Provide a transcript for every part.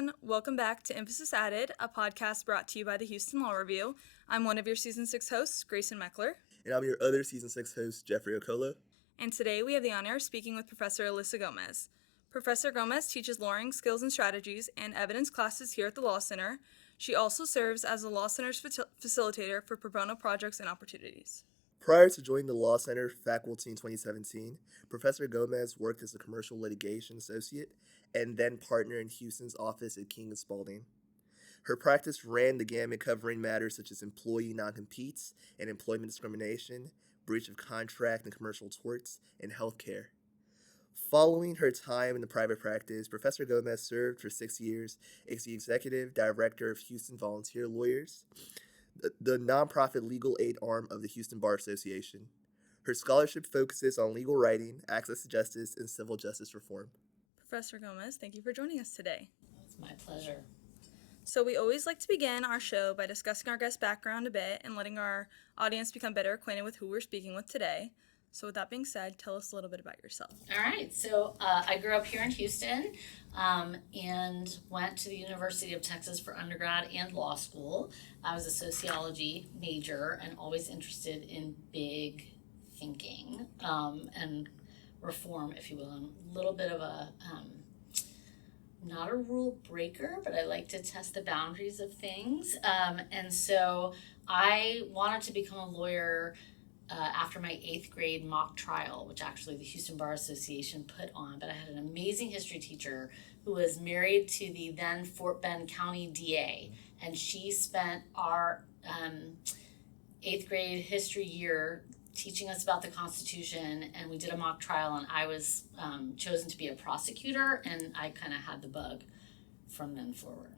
everyone. Welcome back to Emphasis Added, a podcast brought to you by the Houston Law Review. I'm one of your Season 6 hosts, Grayson Meckler. And I'm your other Season 6 host, Jeffrey Okola. And today we have the honor of speaking with Professor Alissa Gomez. Professor Gomez teaches lawyering skills and strategies and evidence classes here at the Law Center. She also serves as the Law Center's facilitator for pro bono projects and opportunities. Prior to joining the Law Center faculty in 2017, Professor Gomez worked as a commercial litigation associate and then partner in Houston's office at King Spalding. Her practice ran the gamut, covering matters such as employee non-competes and employment discrimination, breach of contract and commercial torts, and healthcare. Following her time in the private practice, Professor Gomez served for 6 years as the executive director of Houston Volunteer Lawyers, the nonprofit legal aid arm of the Houston Bar Association. Her scholarship focuses on legal writing, access to justice, and civil justice reform. Professor Gomez, thank you for joining us today. It's my pleasure. So we always like to begin our show by discussing our guest background a bit and letting our audience become better acquainted with who we're speaking with today. So with that being said, tell us a little bit about yourself. All right. So I grew up here in Houston and went to the University of Texas for undergrad and law school. I was a sociology major and always interested in big thinking and reform, if you will. I'm a little bit of a, not a rule breaker, but I like to test the boundaries of things. And so I wanted to become a lawyer after my 8th grade mock trial, which actually the Houston Bar Association put on. But I had an amazing history teacher who was married to the then Fort Bend County DA. And she spent our 8th grade history year teaching us about the Constitution, and we did a mock trial, and I was chosen to be a prosecutor, and I kind of had the bug from then forward.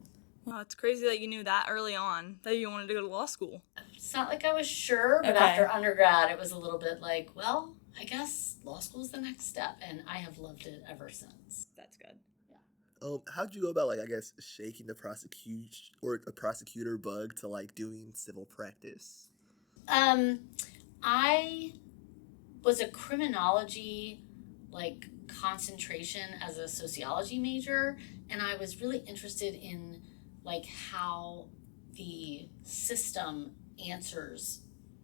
Wow, it's crazy that you knew that early on, that you wanted to go to law school. It's not like I was sure, but after undergrad, it was a little bit like, well, I guess law school is the next step, and I have loved it ever since. That's good. How'd you go about, shaking the prosecutor bug to, doing civil practice? I was a criminology, concentration as a sociology major, and I was really interested in, how the system answers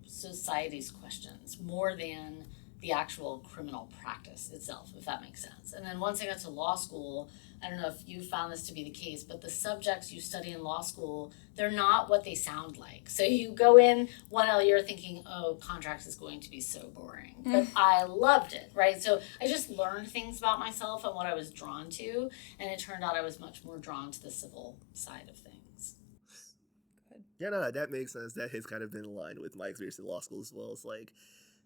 society's questions more than the actual criminal practice itself, if that makes sense. And then once I got to law school, I don't know if you found this to be the case, but the subjects you study in law school, they're not what they sound like. So you go in one year thinking, oh, contracts is going to be so boring. But I loved it, right? So I just learned things about myself and what I was drawn to, and it turned out I was much more drawn to the civil side of things. Good. Yeah, no, that makes sense. That has kind of been in line with my experience in law school as well. It's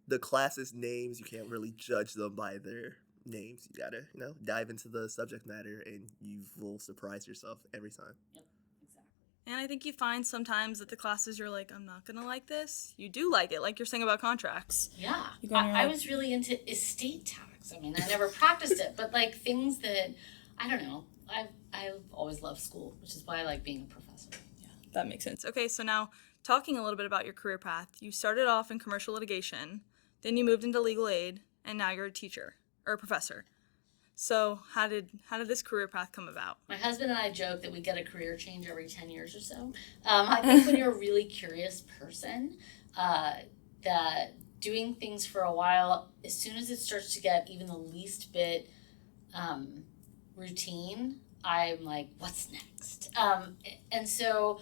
the classes' names, you can't really judge them by their names. You gotta, dive into the subject matter, and you will surprise yourself every time. Yep, exactly. And I think you find sometimes that the classes you're like, I'm not gonna like this. You do like it, like you're saying about contracts. Yeah, I was really into estate tax. I mean, I never practiced it, but things that, I don't know, I've always loved school, which is why I like being a professor. Yeah, that makes sense. Okay, so now talking a little bit about your career path, you started off in commercial litigation, then you moved into legal aid, and now you're a teacher. Or a professor. So how did this career path come about? My husband and I joke that we get a career change every 10 years or so. I think when you're a really curious person, that doing things for a while, as soon as it starts to get even the least bit routine, I'm like, what's next? And so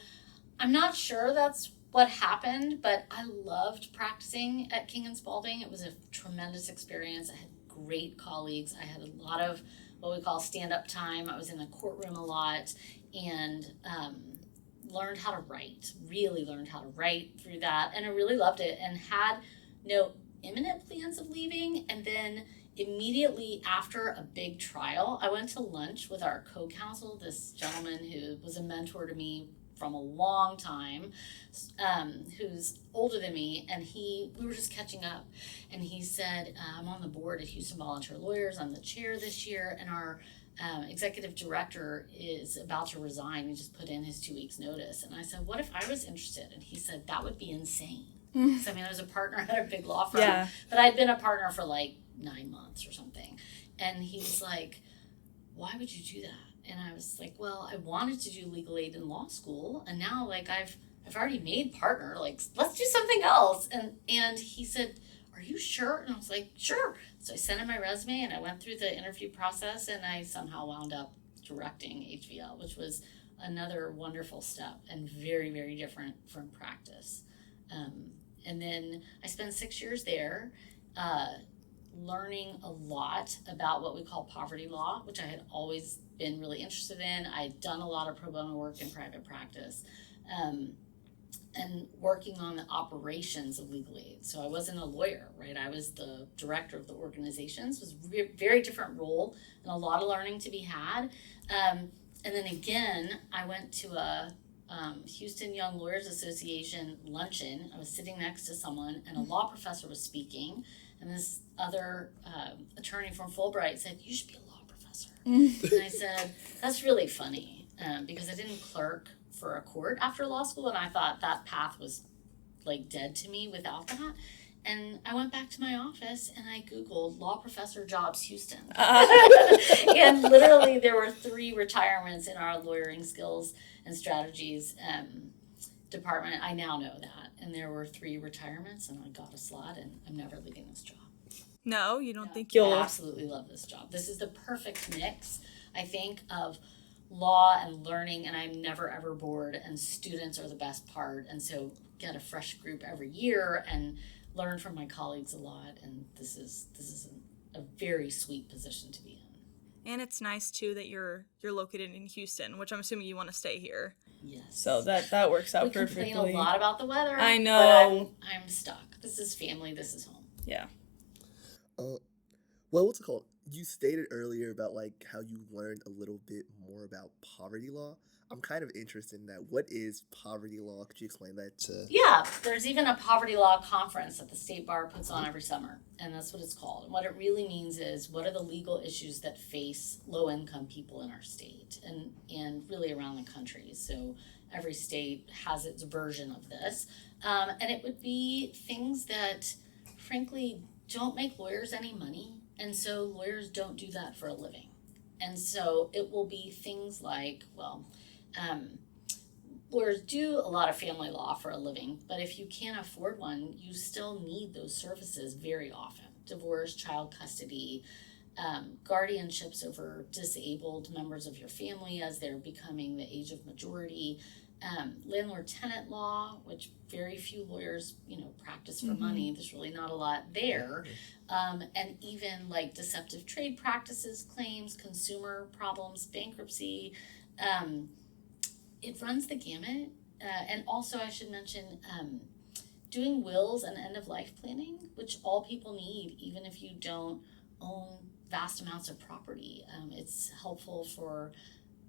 I'm not sure that's what happened, but I loved practicing at King and Spalding. It was a tremendous experience. I had great colleagues. I had a lot of what we call stand-up time. I was in the courtroom a lot and learned how to write, really learned how to write through that. And I really loved it and had no imminent plans of leaving. And then immediately after a big trial, I went to lunch with our co-counsel, this gentleman who was a mentor to me from a long time, who's older than me, and we were just catching up, and he said, I'm on the board at Houston Volunteer Lawyers, I'm the chair this year, and our executive director is about to resign. He just put in his 2 weeks notice. And I said, what if I was interested? And he said, that would be insane. So, I was a partner at a big law firm, but I'd been a partner for 9 months or something. And he was like, why would you do that? And I was like, well, I wanted to do legal aid in law school, and now like I've already made partner. Like, let's do something else. And he said, are you sure? And I was like, sure. So I sent him my resume, and I went through the interview process, and I somehow wound up directing HVL, which was another wonderful step and very, very different from practice. And then I spent 6 years there, learning a lot about what we call poverty law, which I had always been really interested in. I'd done a lot of pro bono work in private practice, and working on the operations of legal aid. So I wasn't a lawyer, right? I was the director of the organizations. It was a very different role and a lot of learning to be had. And then again, I went to a Houston Young Lawyers Association luncheon. I was sitting next to someone, and a law professor was speaking, and this other attorney from Fulbright said, you should be a law professor. And I said, that's really funny, because I didn't clerk for a court after law school, and I thought that path was like dead to me without that. And I went back to my office and I Googled law professor jobs Houston. And literally there were 3 retirements in our lawyering skills and strategies department. I now know that. And there were 3 retirements, and I got a slot, and I'm never leaving this job. No, you don't think I you'll... absolutely love this job. This is the perfect mix, I think, of law and learning, and I'm never ever bored, and students are the best part. And so get a fresh group every year and learn from my colleagues a lot, and this is a very sweet position to be in. And it's nice too that you're located in Houston, which I'm assuming you want to stay here. Yes. So that works out perfectly. We complain a lot about the weather. I know. But I'm stuck. This is family. This is home. Yeah. Well, what's it called? You stated earlier about like how you learned a little bit more about poverty law. I'm kind of interested in that. What is poverty law? Could you explain that to... Yeah, there's even a poverty law conference that the State Bar puts on every summer, and that's what it's called. And what it really means is, what are the legal issues that face low-income people in our state and really around the country? So every state has its version of this. And it would be things that, frankly, don't make lawyers any money, and so lawyers don't do that for a living. And so it will be things like, well, lawyers do a lot of family law for a living, but if you can't afford one, you still need those services very often. Divorce, child custody, guardianships over disabled members of your family as they're becoming the age of majority, landlord-tenant law, which very few lawyers, practice for money. There's really not a lot there. And even like deceptive trade practices, claims, consumer problems, bankruptcy, it runs the gamut. And also I should mention doing wills and end-of-life planning, which all people need, even if you don't own vast amounts of property. It's helpful for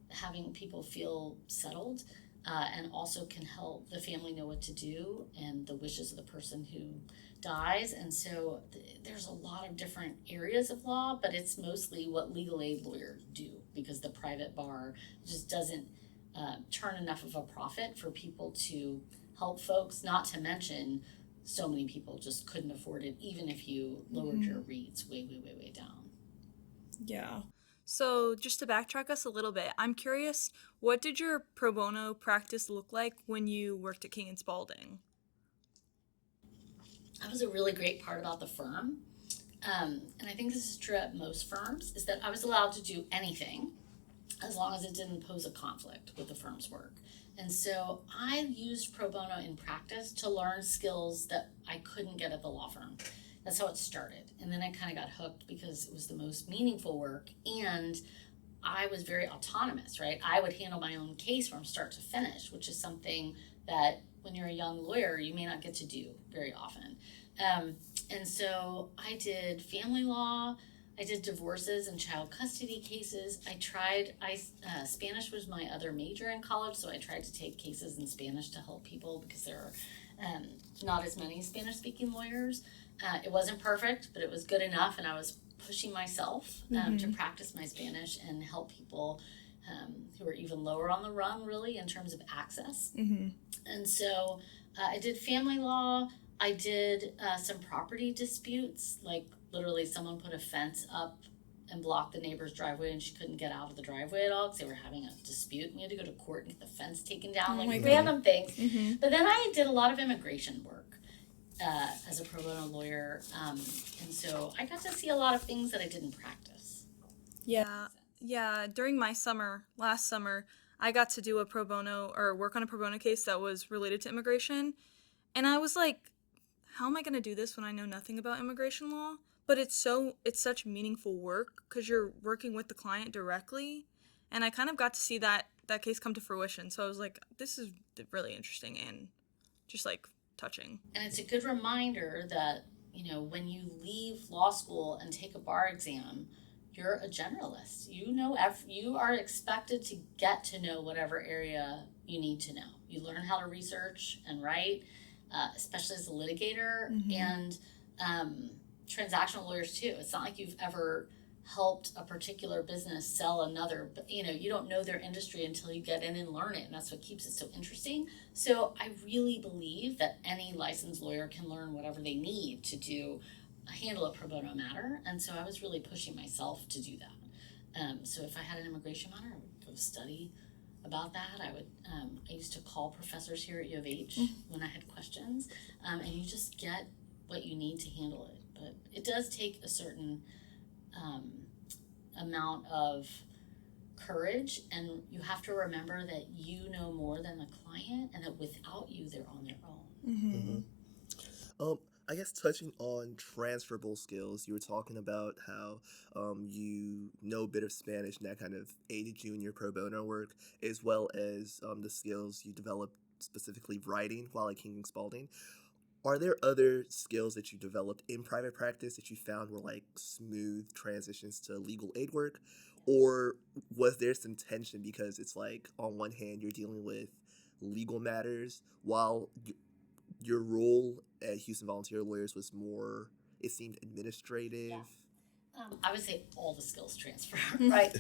having people feel settled, and also can help the family know what to do and the wishes of the person who dies. And so there's a lot of different areas of law, but it's mostly what legal aid lawyers do, because the private bar just doesn't turn enough of a profit for people to help folks, not to mention so many people just couldn't afford it, even if you lowered your rates way down. Yeah. So just to backtrack us a little bit, I'm curious, what did your pro bono practice look like when you worked at King Spalding? That was a really great part about the firm, and I think this is true at most firms, is that I was allowed to do anything as long as it didn't pose a conflict with the firm's work. And so I used pro bono in practice to learn skills that I couldn't get at the law firm. That's how it started. And then I kind of got hooked because it was the most meaningful work, and I was very autonomous, right? I would handle my own case from start to finish, which is something that when you're a young lawyer, you may not get to do very often. And so I did family law, I did divorces and child custody cases. Spanish was my other major in college, so I tried to take cases in Spanish to help people because there are not as many Spanish-speaking lawyers. It wasn't perfect, but it was good enough, and I was pushing myself to practice my Spanish and help people who are even lower on the rung, really, in terms of access. And so I did family law. I did some property disputes, like literally someone put a fence up and blocked the neighbor's driveway, and she couldn't get out of the driveway at all because they were having a dispute. And we had to go to court and get the fence taken down, Oh my like God. random things. Mm-hmm. But then I did a lot of immigration work as a pro bono lawyer, and so I got to see a lot of things that I didn't practice. Yeah. During my last summer, I got to do a pro bono or work on a pro bono case that was related to immigration. And I was like, how am I going to do this when I know nothing about immigration law? But it's such meaningful work because you're working with the client directly. And I kind of got to see that case come to fruition. So I was like, this is really interesting and just like touching. And it's a good reminder that, when you leave law school and take a bar exam, you're a generalist. You are expected to get to know whatever area you need to know. You learn how to research and write, especially as a litigator, and transactional lawyers too. It's not like you've ever helped a particular business sell another, but you don't know their industry until you get in and learn it, and that's what keeps it so interesting. So I really believe that any licensed lawyer can learn whatever they need to handle a pro bono matter, and so I was really pushing myself to do that. So if I had an immigration matter, I would go study about that. I used to call professors here at U of H when I had questions, and you just get what you need to handle it. But it does take a certain amount of courage, and you have to remember that you know more than the client, and that without you, they're on their own. I guess touching on transferable skills, you were talking about how you know a bit of Spanish and that kind of aided you in your pro bono work, as well as the skills you developed specifically writing while at King Spalding. Are there other skills that you developed in private practice that you found were like smooth transitions to legal aid work? Or was there some tension because it's like on one hand you're dealing with legal matters while your role at Houston Volunteer Lawyers was more, it seemed, administrative? Yeah. I would say all the skills transfer, right?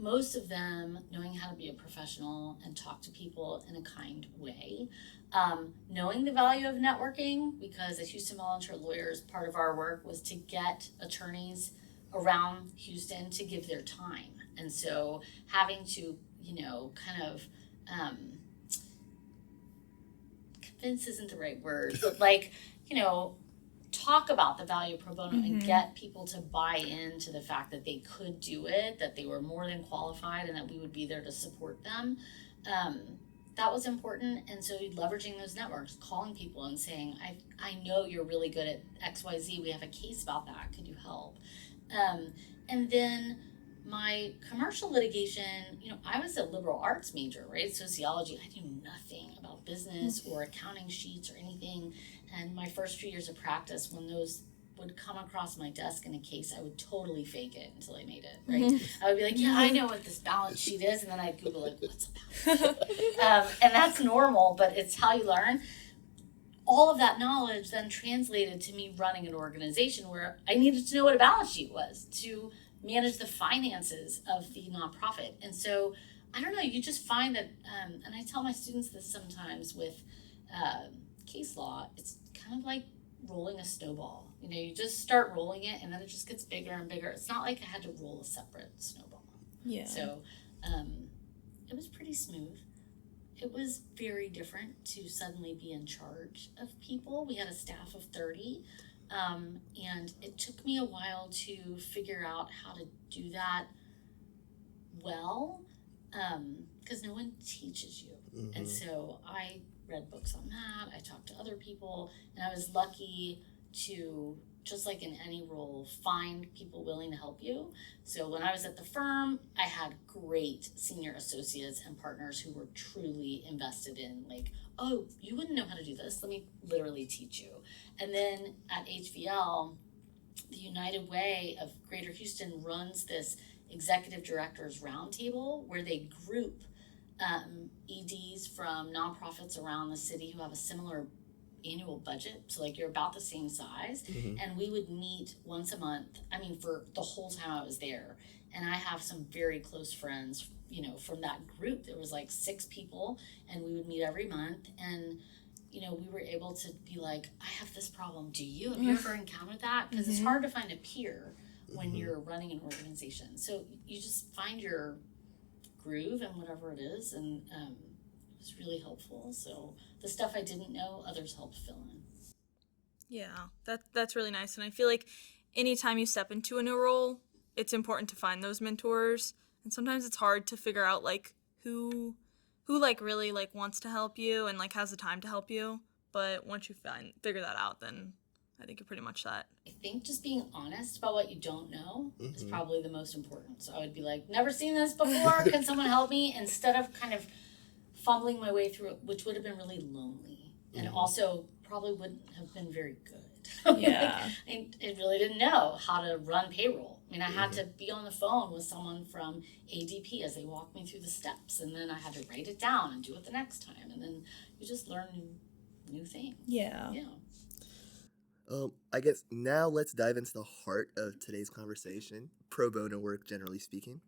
Most of them, knowing how to be a professional and talk to people in a kind way. Knowing the value of networking, because as Houston Volunteer Lawyers, part of our work was to get attorneys around Houston to give their time. And so having to, kind of convince isn't the right word, but talk about the value of pro bono and get people to buy into the fact that they could do it, that they were more than qualified, and that we would be there to support them. That was important. And so leveraging those networks, calling people and saying, I know you're really good at XYZ. We have a case about that. Could you help? And then my commercial litigation, I was a liberal arts major, right? Sociology. I knew nothing about business or accounting sheets or anything. And my first few years of practice, when those would come across my desk in a case, I would totally fake it until I made it, right? I would be like, yeah, I know what this balance sheet is. And then I'd Google it, what's a balance sheet? And that's normal, but it's how you learn. All of that knowledge then translated to me running an organization where I needed to know what a balance sheet was to manage the finances of the nonprofit. And so, I don't know, you just find that, and I tell my students this sometimes with case law, it's kind of like rolling a snowball. You just start rolling it and then it just gets bigger and bigger. It's not like I had to roll a separate snowball. Yeah. So it was pretty smooth. It was very different to suddenly be in charge of people. We had a staff of 30, and it took me a while to figure out how to do that well, because no one teaches you. And so I read books on that. I talked to other people, and I was lucky to, just like in any role, find people willing to help you. So when I was at the firm, I had great senior associates and partners who were truly invested in, like, oh, you wouldn't know how to do this. Let me literally teach you. And then at HVL, the United Way of Greater Houston runs this executive directors roundtable where they group EDs from nonprofits around the city who have a similar annual budget, so like you're about the same size, and we would meet once a month. I mean, for the whole time I was there, and I have some very close friends, from that group. There was like 6 people, and we would meet every month, and we were able to be like, I have this problem. Do you? Have you ever encountered that? Because it's hard to find a peer when you're running an organization. So you just find your groove and whatever it is, and it was really helpful. So the stuff I didn't know, others helped fill in. Yeah, that's really nice. And I feel like anytime you step into a new role, it's important to find those mentors. And sometimes it's hard to figure out like who like really like wants to help you and like has the time to help you. But once you figure that out, then I think you're pretty much set. I think just being honest about what you don't know is Mm-hmm. probably the most important. So I would be like, never seen this before. Can someone help me? Instead of kind of fumbling my way through it, which would have been really lonely and also probably wouldn't have been very good. Yeah. I really didn't know how to run payroll. I mean, I had to be on the phone with someone from ADP as they walked me through the steps, and then I had to write it down and do it the next time, and then you just learn new things. Yeah. Yeah. I guess now let's dive into the heart of today's conversation, pro bono work, generally speaking.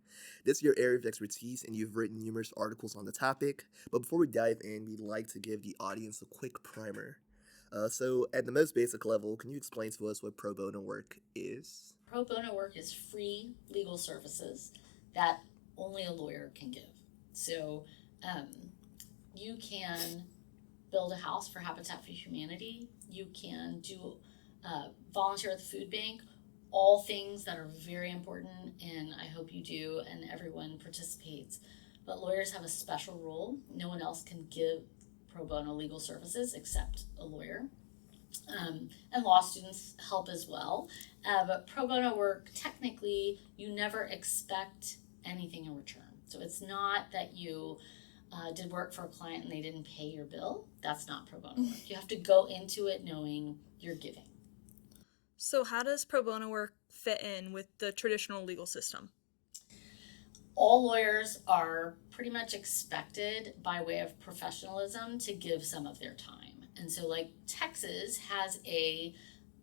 This is your area of expertise, and you've written numerous articles on the topic. But before we dive in, we'd like to give the audience a quick primer. So, at the most basic level, can you explain to us what pro bono work is? Pro bono work is free legal services that only a lawyer can give. So you can build a house for Habitat for Humanity. You can do volunteer at the food bank. All things that are very important, and I hope you do, and everyone participates. But lawyers have a special role. No one else can give pro bono legal services except a lawyer. And law students help as well. But pro bono work, technically, you never expect anything in return. So it's not that you did work for a client and they didn't pay your bill. That's not pro bono work. You have to go into it knowing you're giving. So how does pro bono work fit in with the traditional legal system? All lawyers are pretty much expected by way of professionalism to give some of their time. And so like Texas has a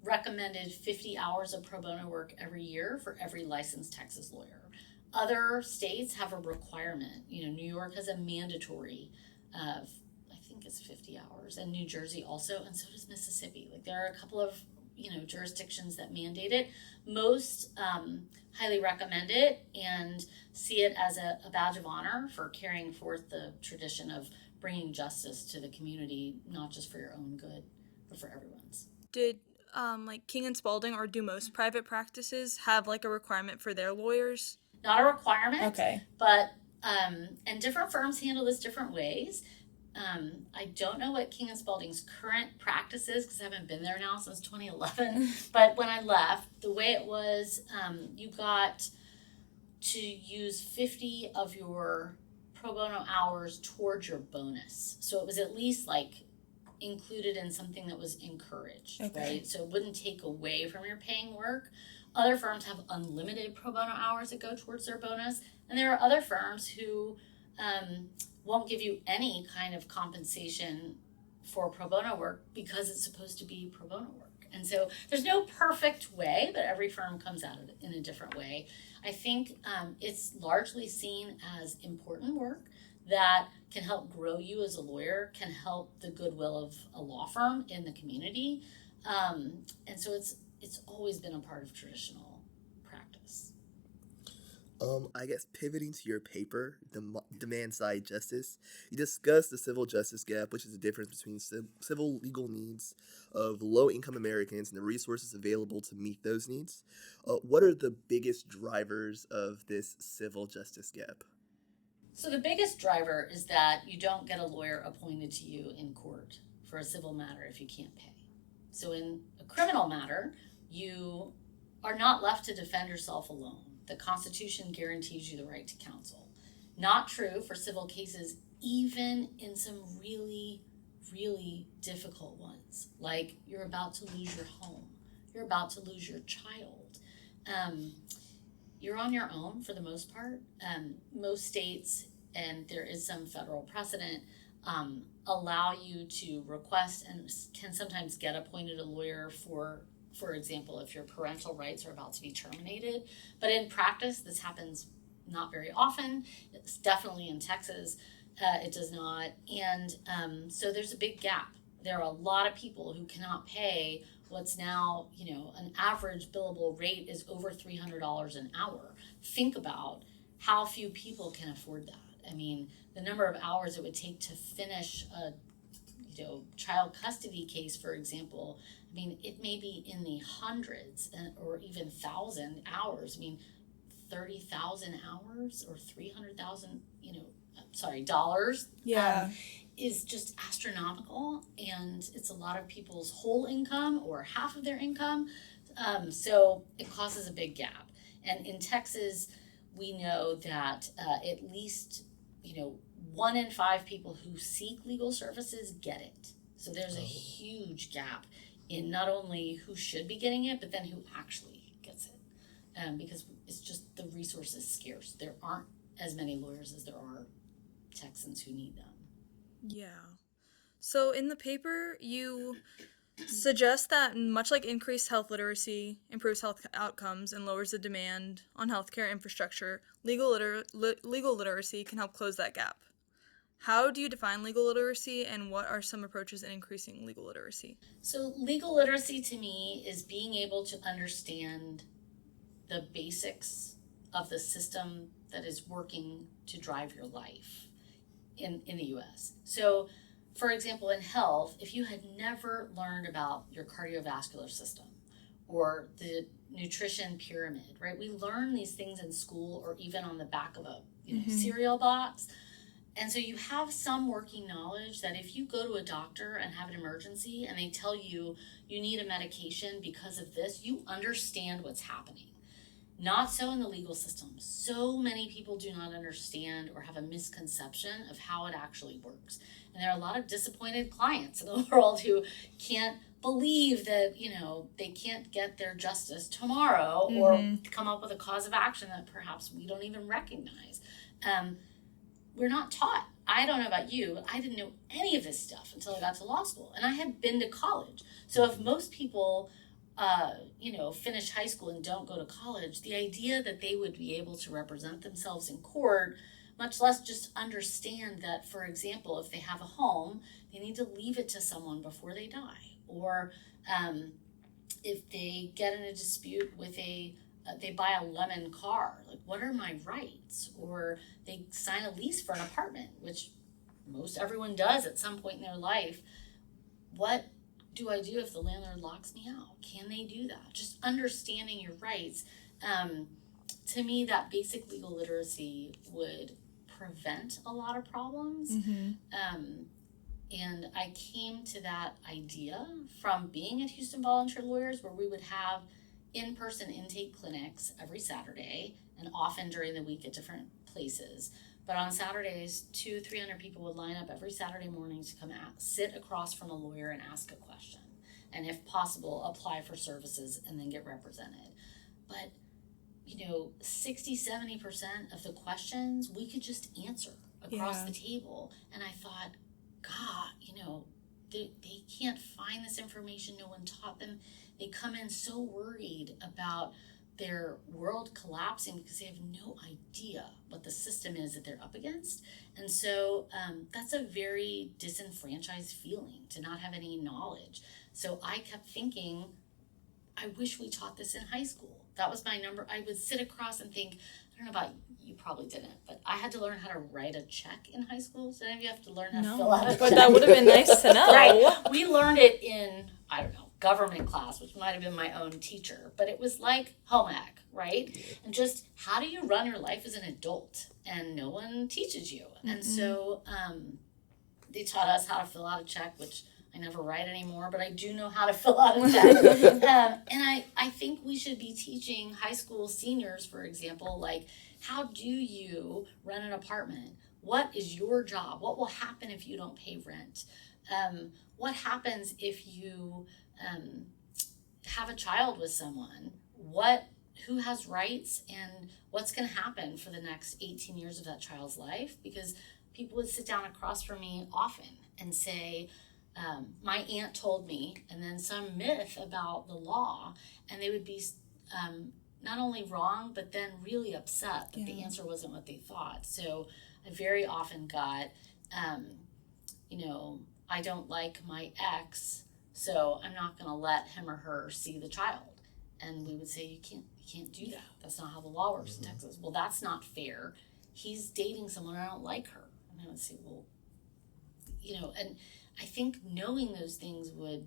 recommended 50 hours of pro bono work every year for every licensed Texas lawyer. Other states have a requirement. New York has a mandatory of, I think it's 50 hours, and New Jersey also, and so does Mississippi. Like there are a couple of, jurisdictions that mandate it. Most highly recommend it and see it as a badge of honor for carrying forth the tradition of bringing justice to the community, not just for your own good, but for everyone's. Did like King and Spalding, or do most private practices have like a requirement for their lawyers? Not a requirement, Okay. but and different firms handle this different ways. I don't know what King and Spalding's current practice is because I haven't been there now since 2011. But when I left, the way it was, you got to use 50 of your pro bono hours towards your bonus. So it was at least like included in something that was encouraged, right? So it wouldn't take away from your paying work. Other firms have unlimited pro bono hours that go towards their bonus. And there are other firms who won't give you any kind of compensation for pro bono work because it's supposed to be pro bono work. And so there's no perfect way, but every firm comes at it in a different way. I think it's largely seen as important work that can help grow you as a lawyer, can help the goodwill of a law firm in the community. And so it's always been a part of traditional practice. I guess pivoting to your paper, Demand Side Justice, you discuss the civil justice gap, which is the difference between civil legal needs of low-income Americans and the resources available to meet those needs. What are the biggest drivers of this civil justice gap? So the biggest driver is that you don't get a lawyer appointed to you in court for a civil matter if you can't pay. So in a criminal matter, you are not left to defend yourself alone. The Constitution guarantees you the right to counsel. Not true for civil cases, even in some really, really difficult ones, like you're about to lose your home, you're about to lose your child. You're on your own for the most part. Most states, and there is some federal precedent, allow you to request and can sometimes get appointed a lawyer for example, if your parental rights are about to be terminated. But in practice, this happens not very often. It's definitely in Texas, it does not. And so there's a big gap. There are a lot of people who cannot pay what's now, an average billable rate is over $300 an hour. Think about how few people can afford that. I mean, the number of hours it would take to finish a child custody case, for example, I mean, it may be in the hundreds or even 1,000 hours. I mean, 30,000 hours or 300,000, dollars. Yeah. Is just astronomical, and it's a lot of people's whole income or half of their income. So it causes a big gap. And in Texas, we know that at least 1 in 5 people who seek legal services get it. So there's a huge gap in not only who should be getting it, but then who actually gets it. Because it's just the resource is scarce. There aren't as many lawyers as there are Texans who need them. Yeah. So in the paper, you suggest that much like increased health literacy improves health outcomes and lowers the demand on healthcare infrastructure, legal literacy can help close that gap. How do you define legal literacy, and what are some approaches in increasing legal literacy? So legal literacy to me is being able to understand the basics of the system that is working to drive your life in the US. So, for example, in health, if you had never learned about your cardiovascular system or the nutrition pyramid, right? We learn these things in school or even on the back of a cereal box. And so you have some working knowledge that if you go to a doctor and have an emergency and they tell you you need a medication because of this, you understand what's happening. Not so in the legal system. So many people do not understand or have a misconception of how it actually works. And there are a lot of disappointed clients in the world who can't believe that, they can't get their justice tomorrow or come up with a cause of action that perhaps we don't even recognize. We're not taught. I don't know about you, but I didn't know any of this stuff until I got to law school. And I had been to college. So if most people finish high school and don't go to college, the idea that they would be able to represent themselves in court, much less just understand that, for example, if they have a home, they need to leave it to someone before they die. Or if they get in a dispute with they buy a lemon car, like, what are my rights? Or they sign a lease for an apartment, which most everyone does at some point in their life. What do I do if the landlord locks me out? Can they do that? Just understanding your rights. To me, that basic legal literacy would prevent a lot of problems. And I came to that idea from being at Houston Volunteer Lawyers, where we would have in-person intake clinics every Saturday and often during the week at different places. But on Saturdays, 200-300 people would line up every Saturday morning to come sit across from a lawyer and ask a question. And if possible, apply for services and then get represented. But, 60-70% of the questions we could just answer across the table. And I thought, God, they can't find this information. No one taught them. They come in so worried about their world collapsing because they have no idea what the system is that they're up against. And so that's a very disenfranchised feeling to not have any knowledge. So I kept thinking, I wish we taught this in high school. That was my number. I would sit across and think, I don't know about you, probably didn't, but I had to learn how to write a check in high school. So any of you have to learn how to fill out a check? But that would have been nice to know. Right. We learned it in, I don't know, government class, which might have been my own teacher, but it was like home ec, right? And just how do you run your life as an adult? And no one teaches you. And so they taught us how to fill out a check, which I never write anymore, but I do know how to fill out a check. And I think we should be teaching high school seniors, for example, like, how do you rent an apartment? What is your job? What will happen if you don't pay rent? What happens if you have a child with someone? Who has rights, and what's going to happen for the next 18 years of that child's life? Because people would sit down across from me often and say, my aunt told me, and then some myth about the law, and they would be not only wrong, but then really upset that the answer wasn't what they thought. So I very often got, I don't like my ex, so I'm not going to let him or her see the child. And we would say, you can't do that. That's not how the law works in Texas. Well, that's not fair. He's dating someone, I don't like her. And I would say, well, and I think knowing those things would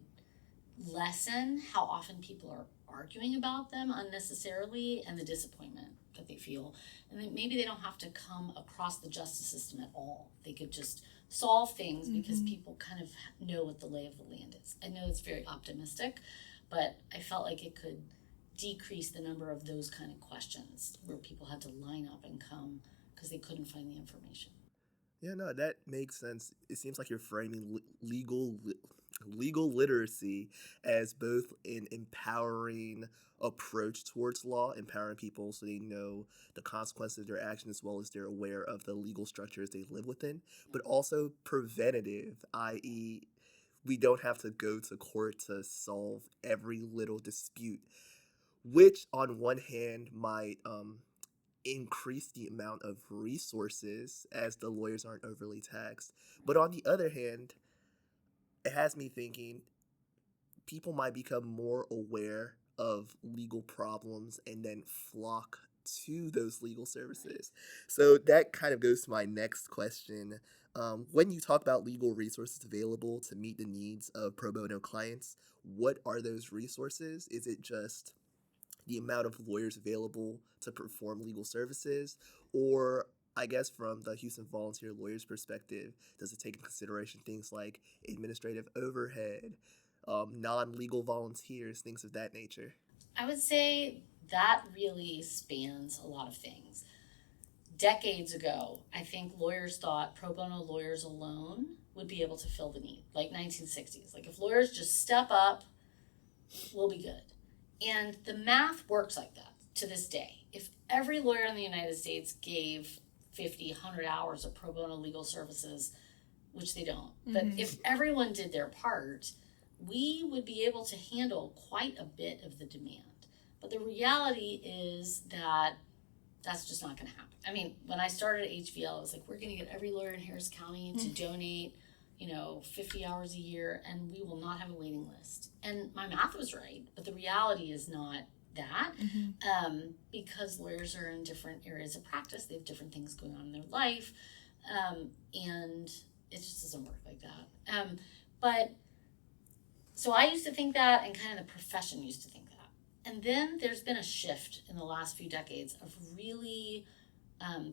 lessen how often people are arguing about them unnecessarily and the disappointment that they feel. And then maybe they don't have to come across the justice system at all. They could just solve things because people kind of know what the lay of the land is. I know it's very optimistic, but I felt like it could decrease the number of those kind of questions where people had to line up and come because they couldn't find the information. Yeah, no, that makes sense. It seems like you're framing legal literacy as both an empowering approach towards law, empowering people so they know the consequences of their actions as well as they're aware of the legal structures they live within, but also preventative, i.e., we don't have to go to court to solve every little dispute, which on one hand might increase the amount of resources as the lawyers aren't overly taxed. But on the other hand, it has me thinking people might become more aware of legal problems and then flock to those legal services. So that kind of goes to my next question. When you talk about legal resources available to meet the needs of pro bono clients, what are those resources? Is it just the amount of lawyers available to perform legal services? Or I guess from the Houston Volunteer Lawyers perspective, does it take into consideration things like administrative overhead, non-legal volunteers, things of that nature? I would say that really spans a lot of things. Decades ago, I think lawyers thought pro bono lawyers alone would be able to fill the need, like 1960s. Like if lawyers just step up, we'll be good. And the math works like that to this day. If every lawyer in the United States gave 50, 100 hours of pro bono legal services, which they don't, but if everyone did their part, we would be able to handle quite a bit of the demand. But the reality is that that's just not going to happen. I mean, when I started at HVL, I was like, we're going to get every lawyer in Harris County to donate, 50 hours a year, and we will not have a waiting list. And my math was right, but the reality is not that, because lawyers are in different areas of practice. They have different things going on in their life, and it just doesn't work like that. But so I used to think that, and kind of the profession used to think that. And then there's been a shift in the last few decades of really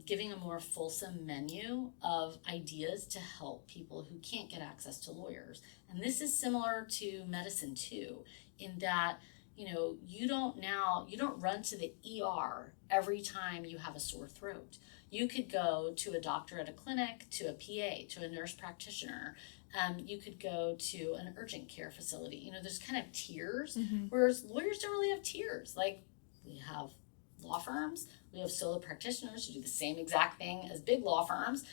giving a more fulsome menu of ideas to help people who can't get access to lawyers. And this is similar to medicine too, in that, you don't run to the ER every time you have a sore throat. You could go to a doctor at a clinic, to a PA, to a nurse practitioner. You could go to an urgent care facility. There's kind of tiers, whereas lawyers don't really have tiers. Like, we have law firms, we have solo practitioners who do the same exact thing as big law firms.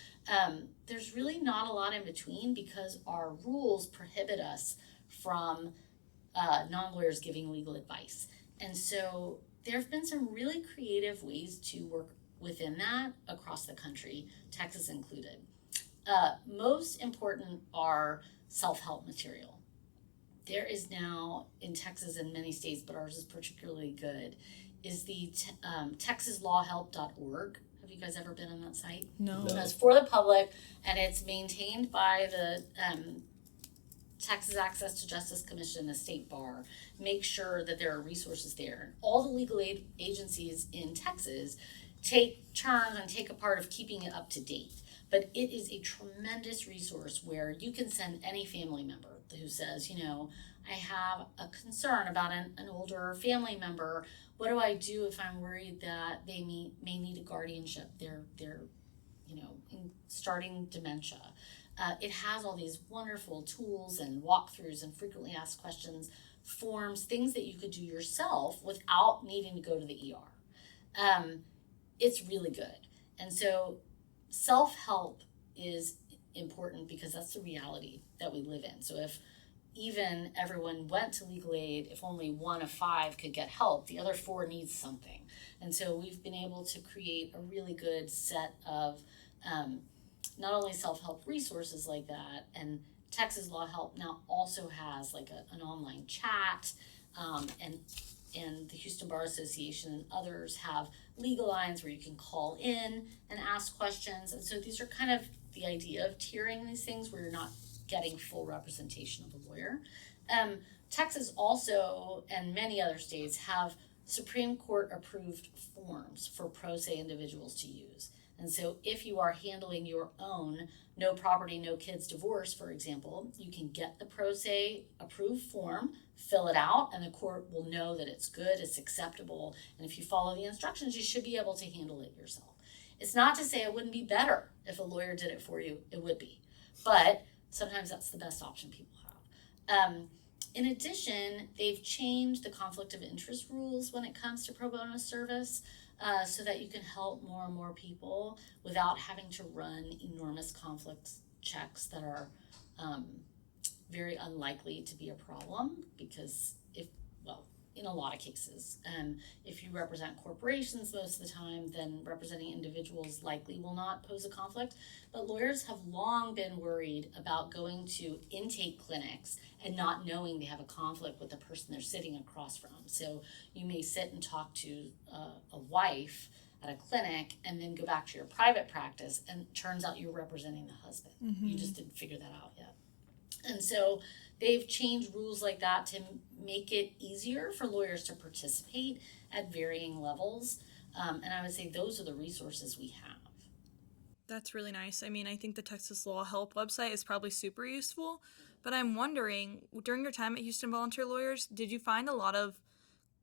There's really not a lot in between because our rules prohibit us from non-lawyers giving legal advice. And so there have been some really creative ways to work within that across the country, Texas included. Most important are self-help material. There is now, in Texas and many states, but ours is particularly good, is the texaslawhelp.org. Have you guys ever been on that site? No. It's for the public, and it's maintained by the Texas Access to Justice Commission, the state bar. Make sure that there are resources there. And all the legal aid agencies in Texas take turns and take a part of keeping it up to date. But it is a tremendous resource where you can send any family member who says, I have a concern about an older family member. What do I do if I'm worried that they may need a guardianship? They're starting dementia. It has all these wonderful tools and walkthroughs and frequently asked questions, forms, things that you could do yourself without needing to go to the ER. It's really good. And so self-help is important because that's the reality that we live in. So if even everyone went to legal aid, if only 1 of 5 could get help, the other 4 needs something. And so we've been able to create a really good set of not only self-help resources like that and Texas Law Help now also has like an online chat, and the Houston Bar Association and others have legal lines where you can call in and ask questions. And so these are kind of the idea of tiering these things where you're not getting full representation of a lawyer. Texas also, and many other states, have Supreme Court approved forms for pro se individuals to use. And so if you are handling your own no property, no kids divorce, for example, you can get the pro se approved form, fill it out, and the court will know that it's good, it's acceptable, and if you follow the instructions, you should be able to handle it yourself. It's not to say it wouldn't be better if a lawyer did it for you, it would be, but sometimes that's the best option people have. In addition, they've changed the conflict of interest rules when it comes to pro bono service, so that you can help more and more people without having to run enormous conflict checks that are very unlikely to be a problem, because in a lot of cases, if you represent corporations most of the time, then representing individuals likely will not pose a conflict. But lawyers have long been worried about going to intake clinics and not knowing they have a conflict with the person they're sitting across from. So you may sit and talk to a wife at a clinic and then go back to your private practice, and it turns out you're representing the husband. Mm-hmm. You just didn't figure that out yet. And so they've changed rules like that to make it easier for lawyers to participate at varying levels. And I would say those are the resources we have. That's really nice. I mean, I think the Texas Law Help website is probably super useful, but I'm wondering, during your time at Houston Volunteer Lawyers, did you find a lot of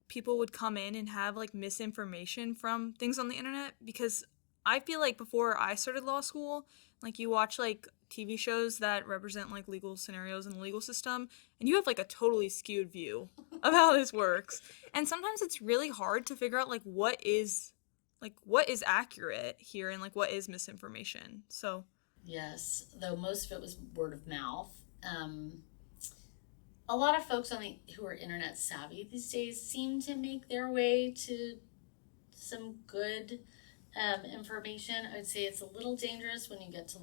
people would come in and have like misinformation from things on the internet? Because I feel like before I started law school, like you watch like TV shows that represent like legal scenarios in the legal system, and you have like a totally skewed view of how this works. And sometimes it's really hard to figure out like what is accurate here and like what is misinformation. So yes, though most of it was word of mouth. A lot of folks who are internet savvy these days seem to make their way to some good information. I would say it's a little dangerous when you get to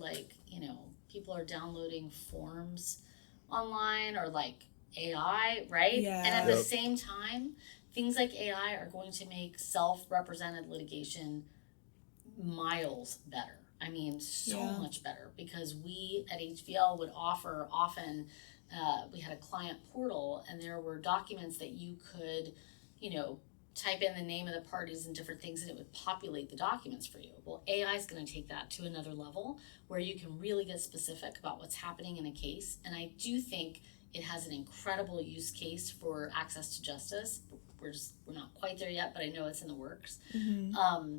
people are downloading forms online or like AI, right? Yeah. And at the same time, things like AI are going to make self-represented litigation miles better. I mean, so much better, because we at HVL would offer often, we had a client portal, and there were documents that you could, type in the name of the parties and different things, and it would populate the documents for you. Well, AI is going to take that to another level where you can really get specific about what's happening in a case. And I do think it has an incredible use case for access to justice. We're not quite there yet, but I know it's in the works. Mm-hmm.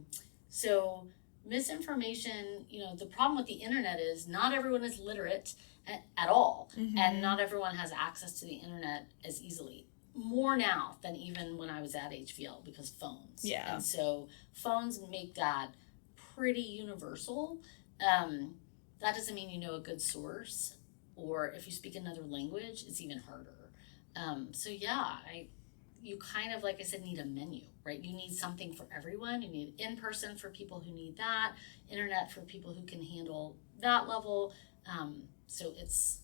So misinformation, the problem with the internet is not everyone is literate at all. Mm-hmm. And not everyone has access to the internet as easily. More now than even when I was at HVL, because phones. Yeah. And so phones make that pretty universal. That doesn't mean you know a good source, or if you speak another language, it's even harder. You kind of, like I said, need a menu, right? You need something for everyone. You need in-person for people who need that, internet for people who can handle that level. So it's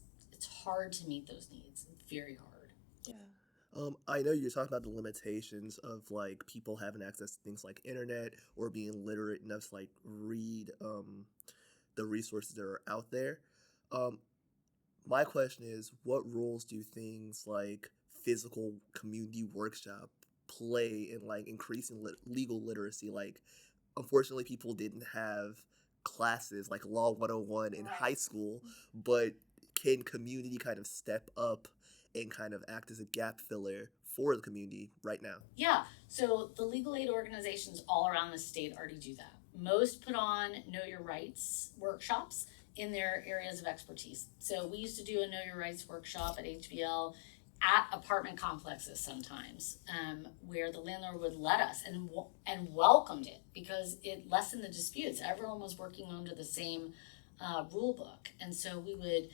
hard to meet those needs. It's very hard. Yeah. I know you're talking about the limitations of like people having access to things like internet or being literate enough to like read the resources that are out there. My question is, what roles do things like physical community workshop play in like increasing legal literacy? Like, unfortunately, people didn't have classes like Law 101 in high school, but can community kind of step up and kind of act as a gap filler for the community right now? Yeah, so the legal aid organizations all around the state already do that. Most put on Know Your Rights workshops in their areas of expertise. So we used to do a Know Your Rights workshop at HVL at apartment complexes sometimes, where the landlord would let us and welcomed it because it lessened the disputes. Everyone was working under the same rule book. And so we would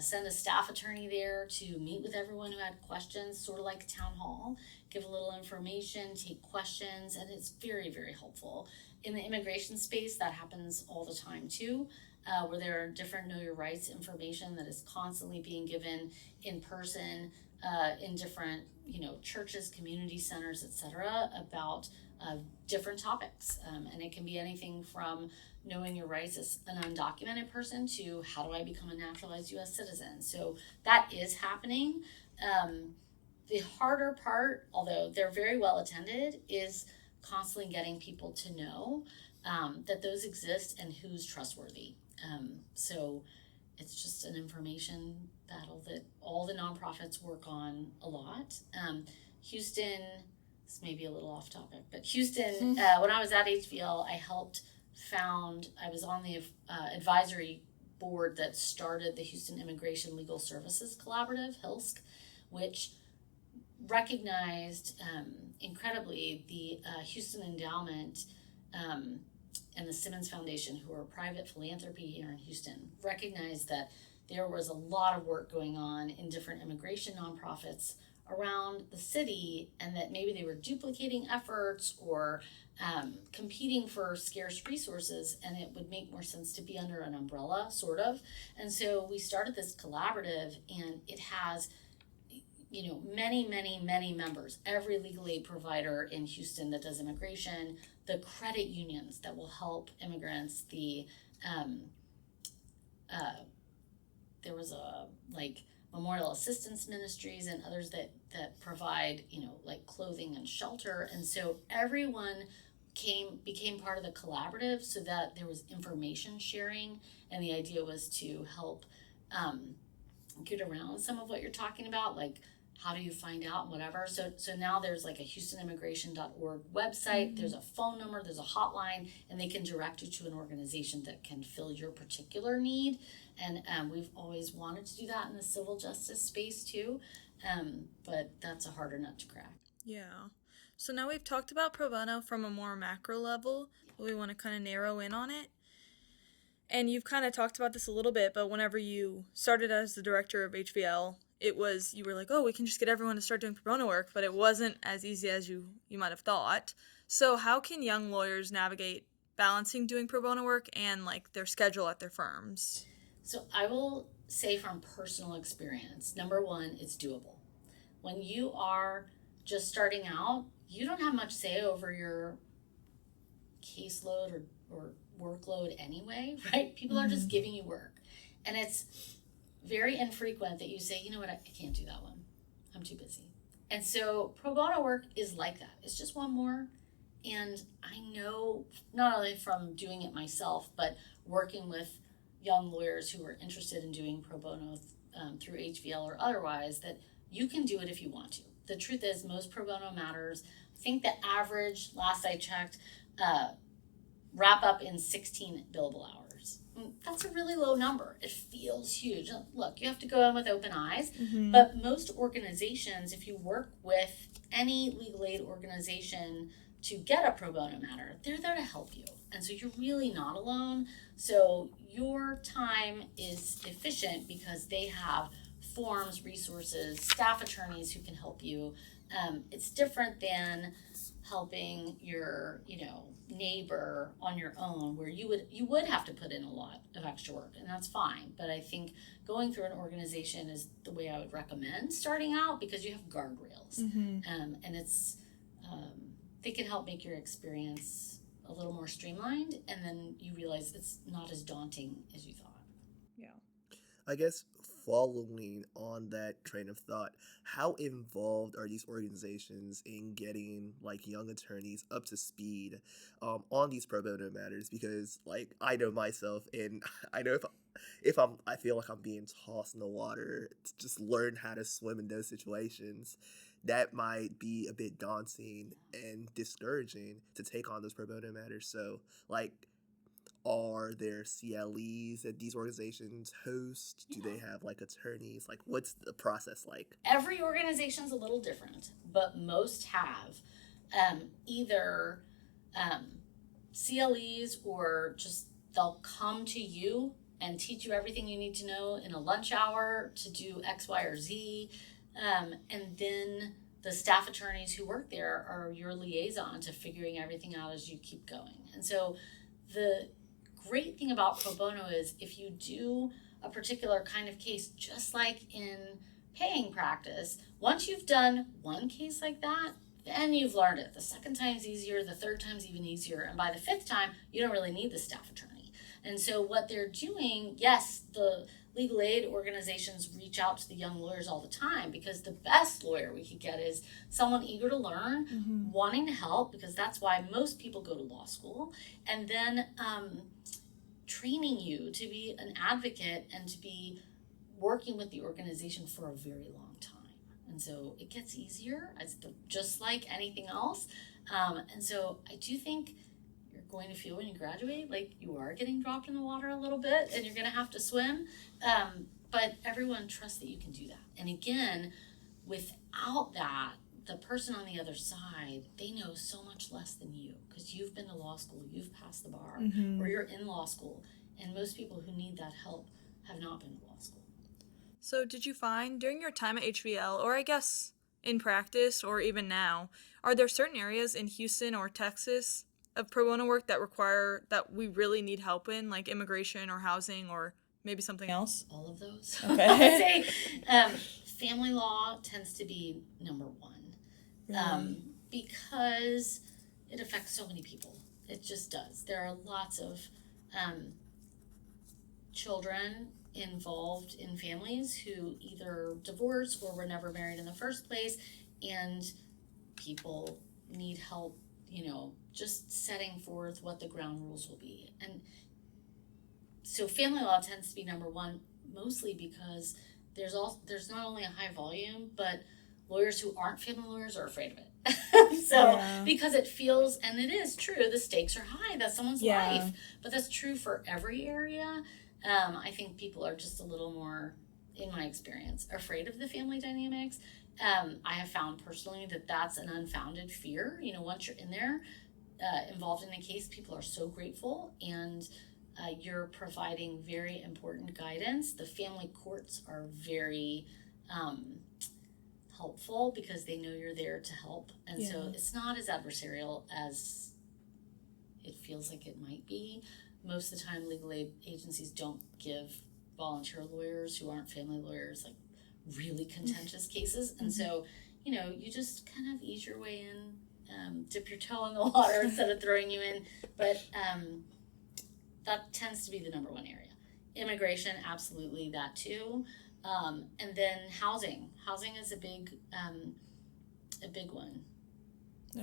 send a staff attorney there to meet with everyone who had questions, sort of like a town hall, give a little information, take questions, and it's very, very helpful. In the immigration space, that happens all the time too. where there are different Know Your Rights information that is constantly being given in person, in different, churches, community centers, etc., about different topics. And it can be anything from knowing your rights as an undocumented person to how do I become a naturalized U.S. citizen. So that is happening. The harder part, although they're very well attended, is constantly getting people to know that those exist and who's trustworthy. So it's just an information battle that all the nonprofits work on a lot. Houston, this may be a little off topic, but Houston, when I was at HVL, I was on the advisory board that started the Houston Immigration Legal Services Collaborative, HILSC, which recognized incredibly the Houston Endowment and the Simmons Foundation, who are a private philanthropy here in Houston, recognized that there was a lot of work going on in different immigration nonprofits around the city, and that maybe they were duplicating efforts or competing for scarce resources, and it would make more sense to be under an umbrella, sort of. And so we started this collaborative, and it has many members. Every legal aid provider in Houston that does immigration, the credit unions that will help immigrants, there was Memorial Assistance Ministries and others that provide clothing and shelter. And so everyone became part of the collaborative, so that there was information sharing, and the idea was to help get around some of what you're talking about, like how do you find out, whatever. So now there's like a HoustonImmigration.org website, there's a phone number, there's a hotline, and they can direct you to an organization that can fill your particular need. And we've always wanted to do that in the civil justice space too, but that's a harder nut to crack. Yeah. So now we've talked about pro bono from a more macro level, but we want to kind of narrow in on it. And you've kind of talked about this a little bit, but whenever you started as the director of HVL, you were like, oh, we can just get everyone to start doing pro bono work, but it wasn't as easy as you might have thought. So how can young lawyers navigate balancing doing pro bono work and their schedule at their firms? So I will say from personal experience, number one, it's doable. When you are just starting out, you don't have much say over your caseload or workload anyway, right? People are just giving you work. And it's very infrequent that you say, you know what, I can't do that one. I'm too busy. And so pro bono work is like that. It's just one more. And I know, not only from doing it myself, but working with young lawyers who are interested in doing pro bono through HVL or otherwise, that you can do it if you want to. The truth is, most pro bono matters, I think the average, last I checked, wrap up in 16 billable hours. That's a really low number. It feels huge. Look, you have to go in with open eyes, but most organizations, if you work with any legal aid organization to get a pro bono matter, they're there to help you. And so you're really not alone. So your time is efficient because they have forms, resources, staff attorneys who can help you. It's different than helping your, neighbor on your own, where you would have to put in a lot of extra work, and that's fine. But I think going through an organization is the way I would recommend starting out, because you have guardrails, and it's they can help make your experience a little more streamlined, and then you realize it's not as daunting as you thought. Yeah. I guess following on that train of thought, how involved are these organizations in getting young attorneys up to speed on these pro bono matters? Because I know myself, and I know if I feel like I'm being tossed in the water to just learn how to swim in those situations, that might be a bit daunting and discouraging to take on those pro bono matters. So are there CLEs that these organizations host? Do they have attorneys? What's the process like? Every organization's a little different, but most have either CLEs, or just they'll come to you and teach you everything you need to know in a lunch hour to do X, Y, or Z. And then the staff attorneys who work there are your liaison to figuring everything out as you keep going. And so the great thing about pro bono is if you do a particular kind of case, just like in paying practice, once you've done one case like that, then you've learned it. The second time's easier, the third time's even easier, and by the fifth time, you don't really need the staff attorney. And so what they're doing, yes, the legal aid organizations reach out to the young lawyers all the time, because the best lawyer we could get is someone eager to learn, wanting to help, because that's why most people go to law school, and then training you to be an advocate and to be working with the organization for a very long time. And so it gets easier, just like anything else. And so I do think you're going to feel when you graduate like you are getting dropped in the water a little bit and you're going to have to swim. But everyone trusts that you can do that. And again, without that, the person on the other side, they know so much less than you, because you've been to law school, you've passed the bar, or you're in law school. And most people who need that help have not been to law school. So did you find during your time at HBL, or I guess in practice or even now, are there certain areas in Houston or Texas of pro bono work that we really need help in, like immigration or housing or maybe something else? All of those. Okay. I would say family law tends to be number one, because it affects so many people. It just does. There are lots of children involved in families who either divorced or were never married in the first place, and people need help, just setting forth what the ground rules will be. And so family law tends to be number one, mostly because there's not only a high volume, but lawyers who aren't family lawyers are afraid of it. Because it feels, and it is true, the stakes are high, that's someone's life, but that's true for every area. I think people are just a little more, in my experience, afraid of the family dynamics. I have found personally that that's an unfounded fear. Once you're in there, involved in a case, people are so grateful, and you're providing very important guidance. The family courts are very helpful because they know you're there to help. And so it's not as adversarial as it feels like it might be. Most of the time, legal aid agencies don't give volunteer lawyers who aren't family lawyers like really contentious cases. And so, you just kind of ease your way in, dip your toe in the water instead of throwing you in. But that tends to be the number one area. Immigration, absolutely, that too. And then housing. Housing is a big one.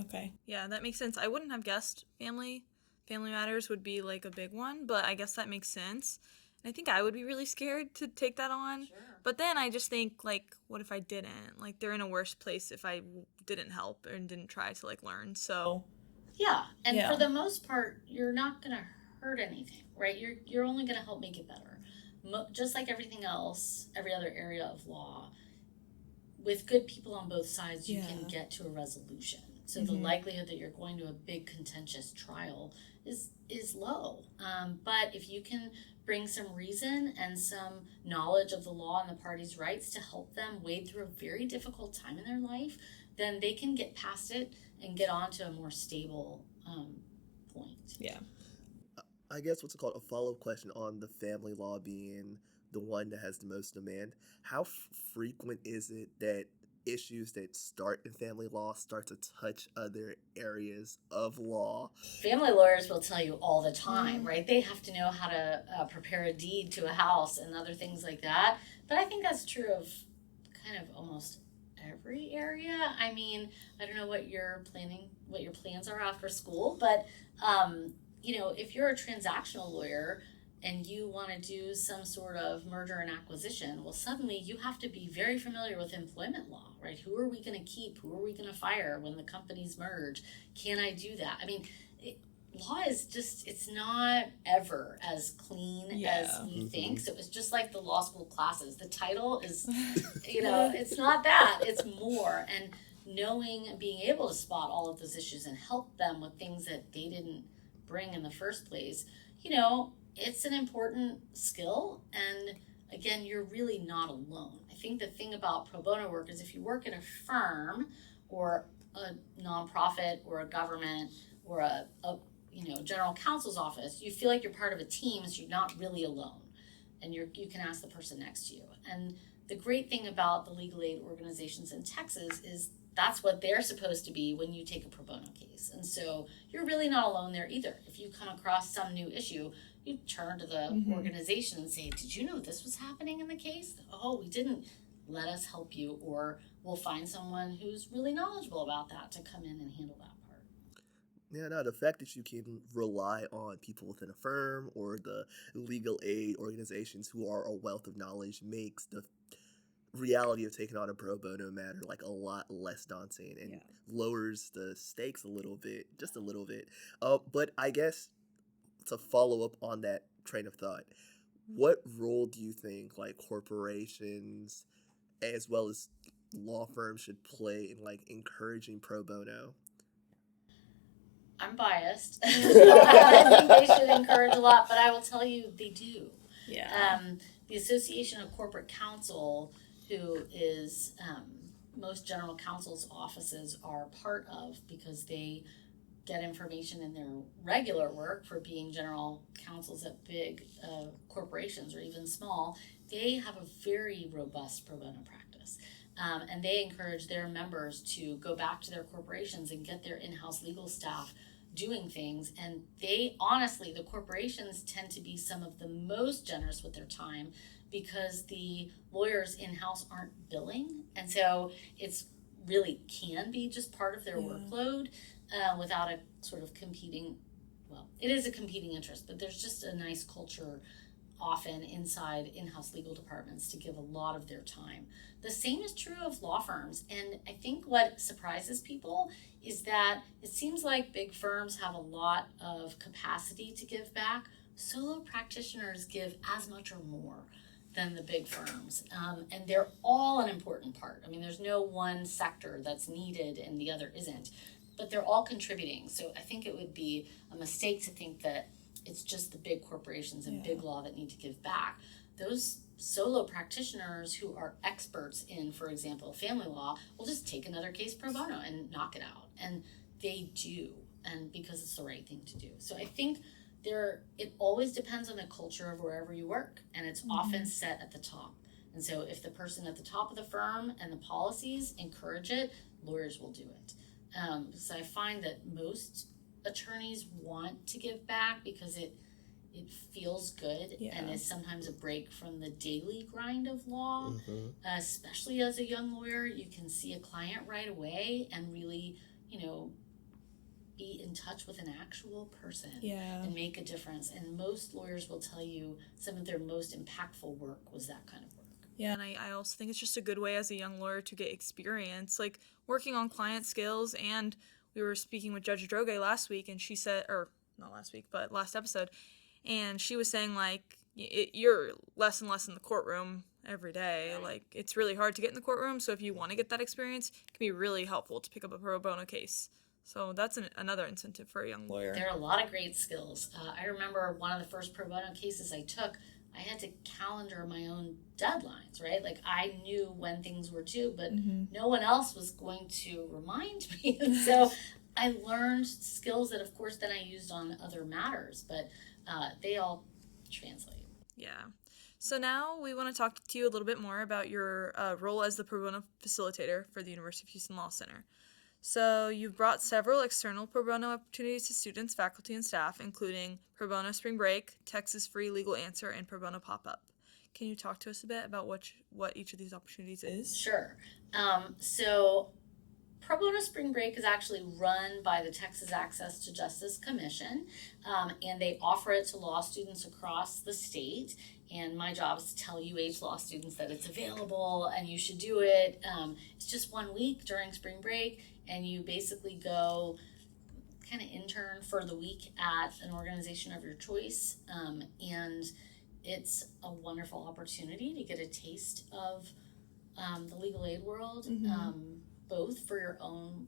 Okay. Yeah, that makes sense. I wouldn't have guessed family matters would be like a big one, but I guess that makes sense. And I think I would be really scared to take that on. Sure. But then I just think, like, what if I didn't? Like, they're in a worse place if I didn't help and didn't try to, like, learn. So yeah, and for the most part, you're not going to hurt anything, right? You're only going to help make it better. Just like everything else, every other area of law, with good people on both sides, you can get to a resolution. So the likelihood that you're going to a big contentious trial is low. But if you can bring some reason and some knowledge of the law and the parties' rights to help them wade through a very difficult time in their life, then they can get past it and get on to a more stable point. Yeah. I guess what's it called, a follow-up question on the family law being the one that has the most demand. How frequent is it that issues that start in family law start to touch other areas of law? Family lawyers will tell you all the time, right? They have to know how to prepare a deed to a house and other things like that. But I think that's true of kind of almost every area. I mean, I don't know what your plans are after school, but if you're a transactional lawyer and you want to do some sort of merger and acquisition, well, suddenly you have to be very familiar with employment law, right? Who are we going to keep? Who are we going to fire when the companies merge? Can I do that? I mean, law is just, it's not ever as clean as we think. So it's just like the law school classes. The title is, it's not that, it's more. And knowing and being able to spot all of those issues and help them with things that they didn't bring in the first place, it's an important skill. And again, you're really not alone. I think the thing about pro bono work is if you work in a firm or a nonprofit or a government or a general counsel's office, you feel like you're part of a team, so you're not really alone, and you can ask the person next to you. And the great thing about the legal aid organizations in Texas is that's what they're supposed to be when you take a pro bono case. And so you're really not alone there either. If you come across some new issue, you turn to the organization and say, did you know this was happening in the case? Oh, we didn't. Let us help you, or we'll find someone who's really knowledgeable about that to come in and handle that part. Yeah, no, the fact that you can rely on people within a firm or the legal aid organizations who are a wealth of knowledge makes the reality of taking on a pro bono matter like a lot less daunting and lowers the stakes a little bit, just a little bit. But I guess to follow up on that train of thought, what role do you think like corporations as well as law firms should play in like encouraging pro bono? I'm biased. I think they should encourage a lot, but I will tell you they do. Yeah. The Association of Corporate Counsel, who is most general counsel's offices are part of, because they get information in their regular work for being general counsels at big corporations or even small, they have a very robust pro bono practice. And they encourage their members to go back to their corporations and get their in-house legal staff doing things. And they honestly, the corporations tend to be some of the most generous with their time because the lawyers in-house aren't billing. And so it's really can be just part of their workload without a sort of competing, well, it is a competing interest, but there's just a nice culture often inside in-house legal departments to give a lot of their time. The same is true of law firms. And I think what surprises people is that it seems like big firms have a lot of capacity to give back. Solo practitioners give as much or more than the big firms. And they're all an important part. I mean, there's no one sector that's needed and the other isn't, but they're all contributing. So I think it would be a mistake to think that it's just the big corporations and big law that need to give back. Those solo practitioners who are experts in, for example, family law, will just take another case pro bono and knock it out. And they do, and because it's the right thing to do. So I think it always depends on the culture of wherever you work, and it's often set at the top. And so if the person at the top of the firm and the policies encourage it, lawyers will do it. So I find that most attorneys want to give back because it feels good and is sometimes a break from the daily grind of law. Especially as a young lawyer, you can see a client right away and really, be in touch with an actual person and make a difference. And most lawyers will tell you some of their most impactful work was that kind of work. Yeah, and I also think it's just a good way as a young lawyer to get experience, like working on client skills. And we were speaking with Judge Droge last week, and she said, or not last week, but last episode, and she was saying, like, you're less and less in the courtroom every day. Right. Like, it's really hard to get in the courtroom, so if you want to get that experience, it can be really helpful to pick up a pro bono case. So that's another incentive for a young lawyer. There are a lot of great skills. I remember one of the first pro bono cases I took, I had to calendar my own deadlines, right? Like, I knew when things were due, but no one else was going to remind me. And so I learned skills that, of course, then I used on other matters, but they all translate. Yeah. So now we want to talk to you a little bit more about your role as the pro bono facilitator for the University of Houston Law Center. So you've brought several external pro bono opportunities to students, faculty, and staff, including Pro Bono Spring Break, Texas Free Legal Answer, and Pro Bono Pop-Up. Can you talk to us a bit about what each of these opportunities is? Sure. So Pro Bono Spring Break is actually run by the Texas Access to Justice Commission, and they offer it to law students across the state. And my job is to tell UH law students that it's available and you should do it. It's just 1 week during spring break, and you basically go kind of intern for the week at an organization of your choice. And it's a wonderful opportunity to get a taste of the legal aid world, both for your own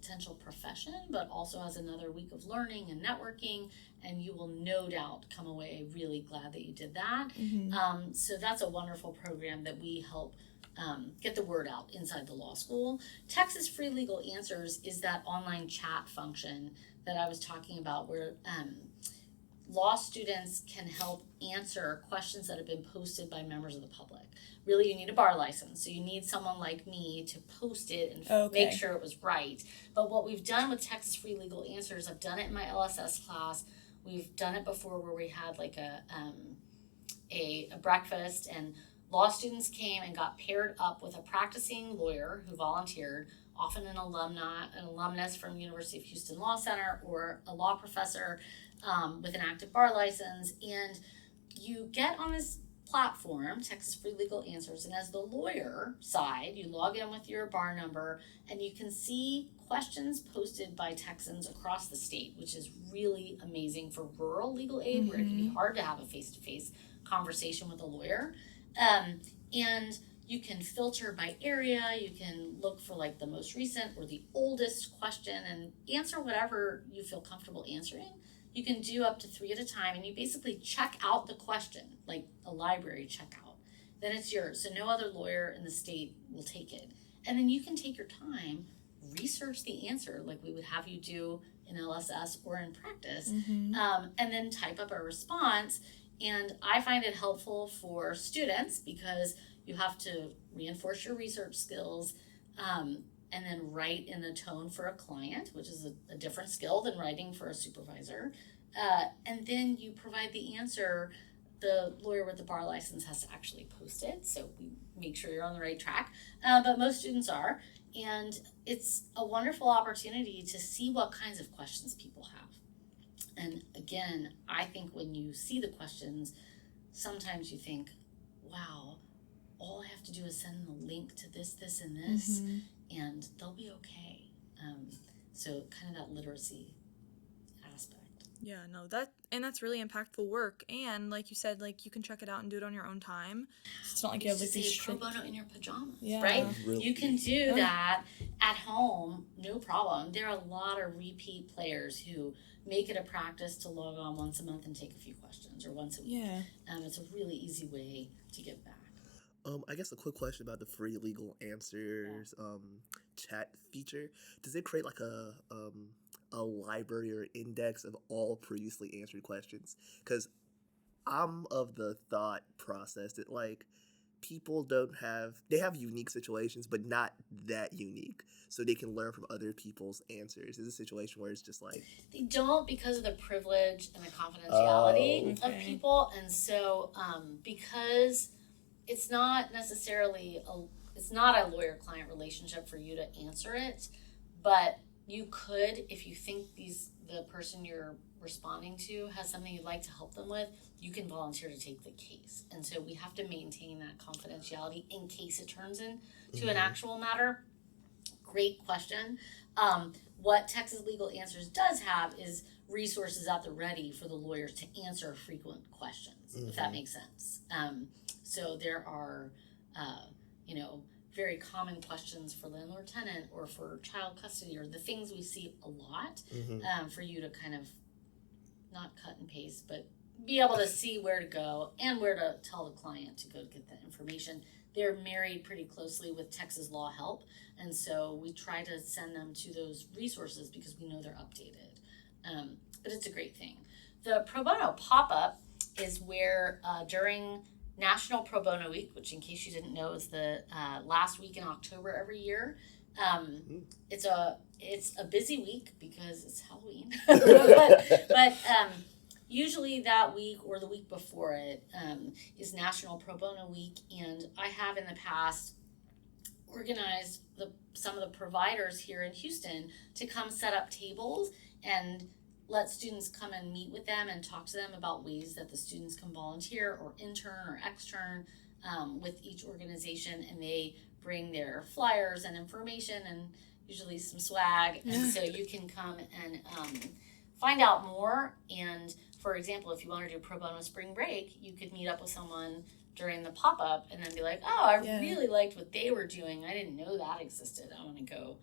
potential profession, but also as another week of learning and networking, and you will no doubt come away really glad that you did that. So that's a wonderful program that we help get the word out inside the law school. Texas Free Legal Answers is that online chat function that I was talking about where law students can help answer questions that have been posted by members of the public. Really, you need a bar license, so you need someone like me to post it and make sure it was right. But what we've done with Texas Free Legal Answers, I've done it in my LSS class. We've done it before where we had like a breakfast, and law students came and got paired up with a practicing lawyer who volunteered, often an alumnus from University of Houston Law Center or a law professor with an active bar license. And you get on this platform, Texas Free Legal Answers, and as the lawyer side, you log in with your bar number and you can see questions posted by Texans across the state, which is really amazing for rural legal aid where it can be hard to have a face-to-face conversation with a lawyer. And you can filter by area, you can look for like the most recent or the oldest question and answer whatever you feel comfortable answering. You can do up to 3 at a time, and you basically check out the question, like a library checkout. Then it's yours, so no other lawyer in the state will take it. And then you can take your time, research the answer like we would have you do in LSS or in practice, and then type up a response. And I find it helpful for students because you have to reinforce your research skills, and then write in the tone for a client, which is a different skill than writing for a supervisor. And then you provide the answer. The lawyer with the bar license has to actually post it, so we make sure you're on the right track. But most students are. And it's a wonderful opportunity to see what kinds of questions people have. And again, I think when you see the questions, sometimes you think, wow, all I have to do is send them a link to this, this, and this, and they'll be okay. So kind of that literacy aspect. Yeah, no, that's really impactful work. And like you said, like you can check it out and do it on your own time. It's not like you have like these pro bono in your pajamas, Yeah. right? Really? You can do that at home, no problem. There are a lot of repeat players who make it a practice to log on once a month and take a few questions, or once a week. Yeah. It's a really easy way to give back. I guess a quick question about the free legal answers chat feature. Does it create like a library or index of all previously answered questions? Because I'm of the thought process that like people they have unique situations, but not that unique, so they can learn from other people's answers. Is a situation where it's just like they don't, because of the privilege and the confidentiality of people, and so because it's not necessarily it's not a lawyer-client relationship for you to answer it, but you could, if you think the person you're responding to has something you'd like to help them with, you can volunteer to take the case. And so we have to maintain that confidentiality in case it turns into an actual matter. Great question. What Texas Legal Answers does have is resources at the ready for the lawyers to answer frequent questions, if that makes sense. So there are, very common questions for landlord-tenant or for child custody, or the things we see a lot, for you to kind of not cut and paste, but be able to see where to go and where to tell the client to go get that information. They're married pretty closely with Texas Law Help, and so we try to send them to those resources because we know they're updated. But it's a great thing. The Pro Bono pop-up is where during National Pro Bono Week, which in case you didn't know is the last week in October every year, it's a busy week because it's Halloween, but usually that week or the week before it is National Pro Bono Week, and I have in the past organized some of the providers here in Houston to come set up tables and let students come and meet with them and talk to them about ways that the students can volunteer or intern or extern with each organization, and they bring their flyers and information and usually some swag, and so you can come and find out more. And for example, if you want to do pro bono spring break, you could meet up with someone during the pop-up and then be like, oh, I really liked what they were doing. I didn't know that existed. I want to go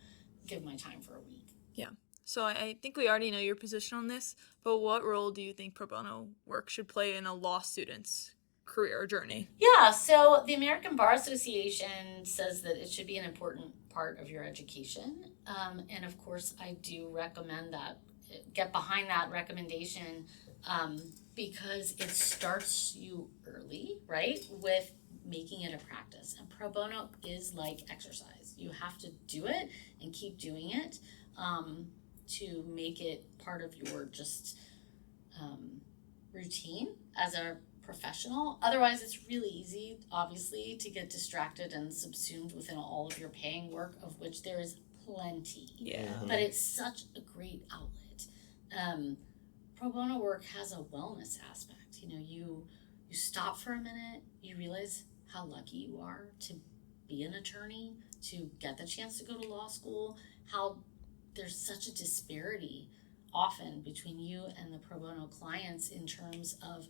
give my time for a week. Yeah. So I think we already know your position on this, but what role do you think pro bono work should play in a law student's career or journey? Yeah, so the American Bar Association says that it should be an important part of your education. And of course, I do recommend that get behind that recommendation because it starts you early, right, with making it a practice. And pro bono is like exercise. You have to do it and keep doing it to make it part of your just routine as a professional. Otherwise, it's really easy, obviously, to get distracted and subsumed within all of your paying work, of which there is plenty. Yeah. But it's such a great outlet. Pro bono work has a wellness aspect. You stop for a minute, you realize how lucky you are to be an attorney, to get the chance to go to law school, how there's such a disparity often between you and the pro bono clients in terms of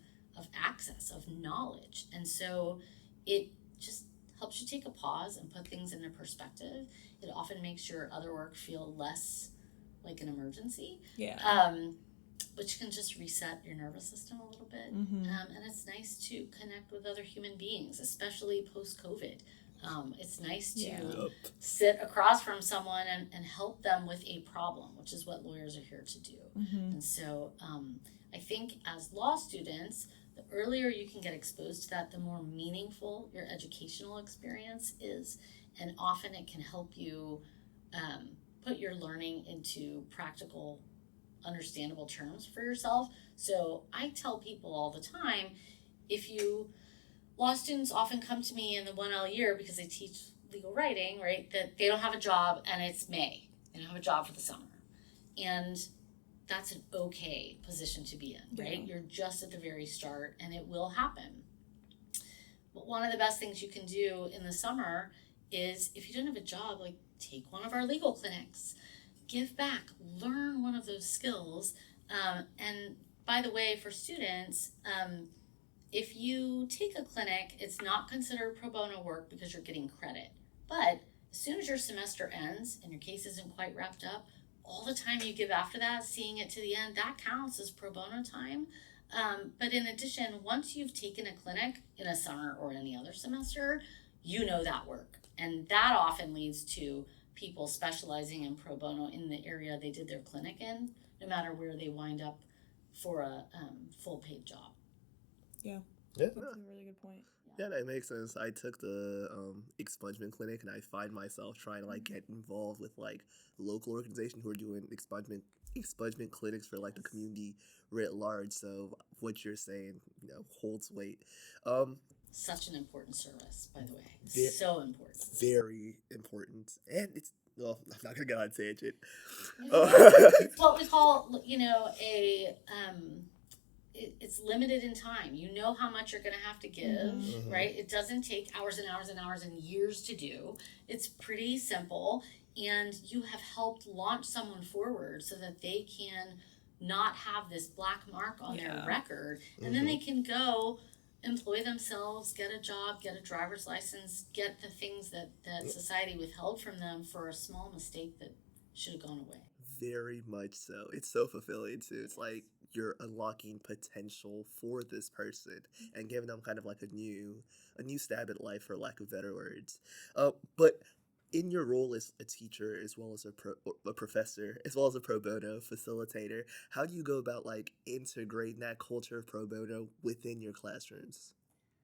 access, of knowledge. And so it just helps you take a pause and put things into perspective. It often makes your other work feel less like an emergency. Yeah. Which can just reset your nervous system a little bit. Mm-hmm. And it's nice to connect with other human beings, especially post-COVID. It's nice to sit across from someone and help them with a problem, which is what lawyers are here to do. Mm-hmm. And so I think as law students, the earlier you can get exposed to that, the more meaningful your educational experience is. And often it can help you put your learning into practical, understandable terms for yourself. So I tell people all the time, law students often come to me in the 1L year because they teach legal writing, right? That they don't have a job and it's May. They don't have a job for the summer. And that's an okay position to be in, right? Yeah. You're just at the very start and it will happen. But one of the best things you can do in the summer is, if you don't have a job, like, take one of our legal clinics. Give back, learn one of those skills. And by the way, for students, if you take a clinic, it's not considered pro bono work because you're getting credit. But as soon as your semester ends and your case isn't quite wrapped up, all the time you give after that, seeing it to the end, that counts as pro bono time. But in addition, once you've taken a clinic in a summer or any other semester, you know that work. And that often leads to people specializing in pro bono in the area they did their clinic in, no matter where they wind up for a full paid job. Yeah. Yeah. That's a really good point. Yeah, that makes sense. I took the expungement clinic, and I find myself trying to get involved with local organizations who are doing expungement clinics for the community writ large. So what you're saying, holds weight. Such an important service, by the way. So important. Very important, and I'm not gonna get on a tangent. It's what we call, it's limited in time. You know how much you're going to have to give, Mm-hmm. right? It doesn't take hours and hours and hours and years to do. It's pretty simple, and you have helped launch someone forward so that they can not have this black mark on their record, and then they can go employ themselves, get a job, get a driver's license, get the things that society withheld from them for a small mistake that should have gone away. Very much so. It's so fulfilling too. It's like you're unlocking potential for this person and giving them kind of a new stab at life, for lack of better words. But in your role as a teacher, as well as a professor, as well as a pro bono facilitator, how do you go about integrating that culture of pro bono within your classrooms,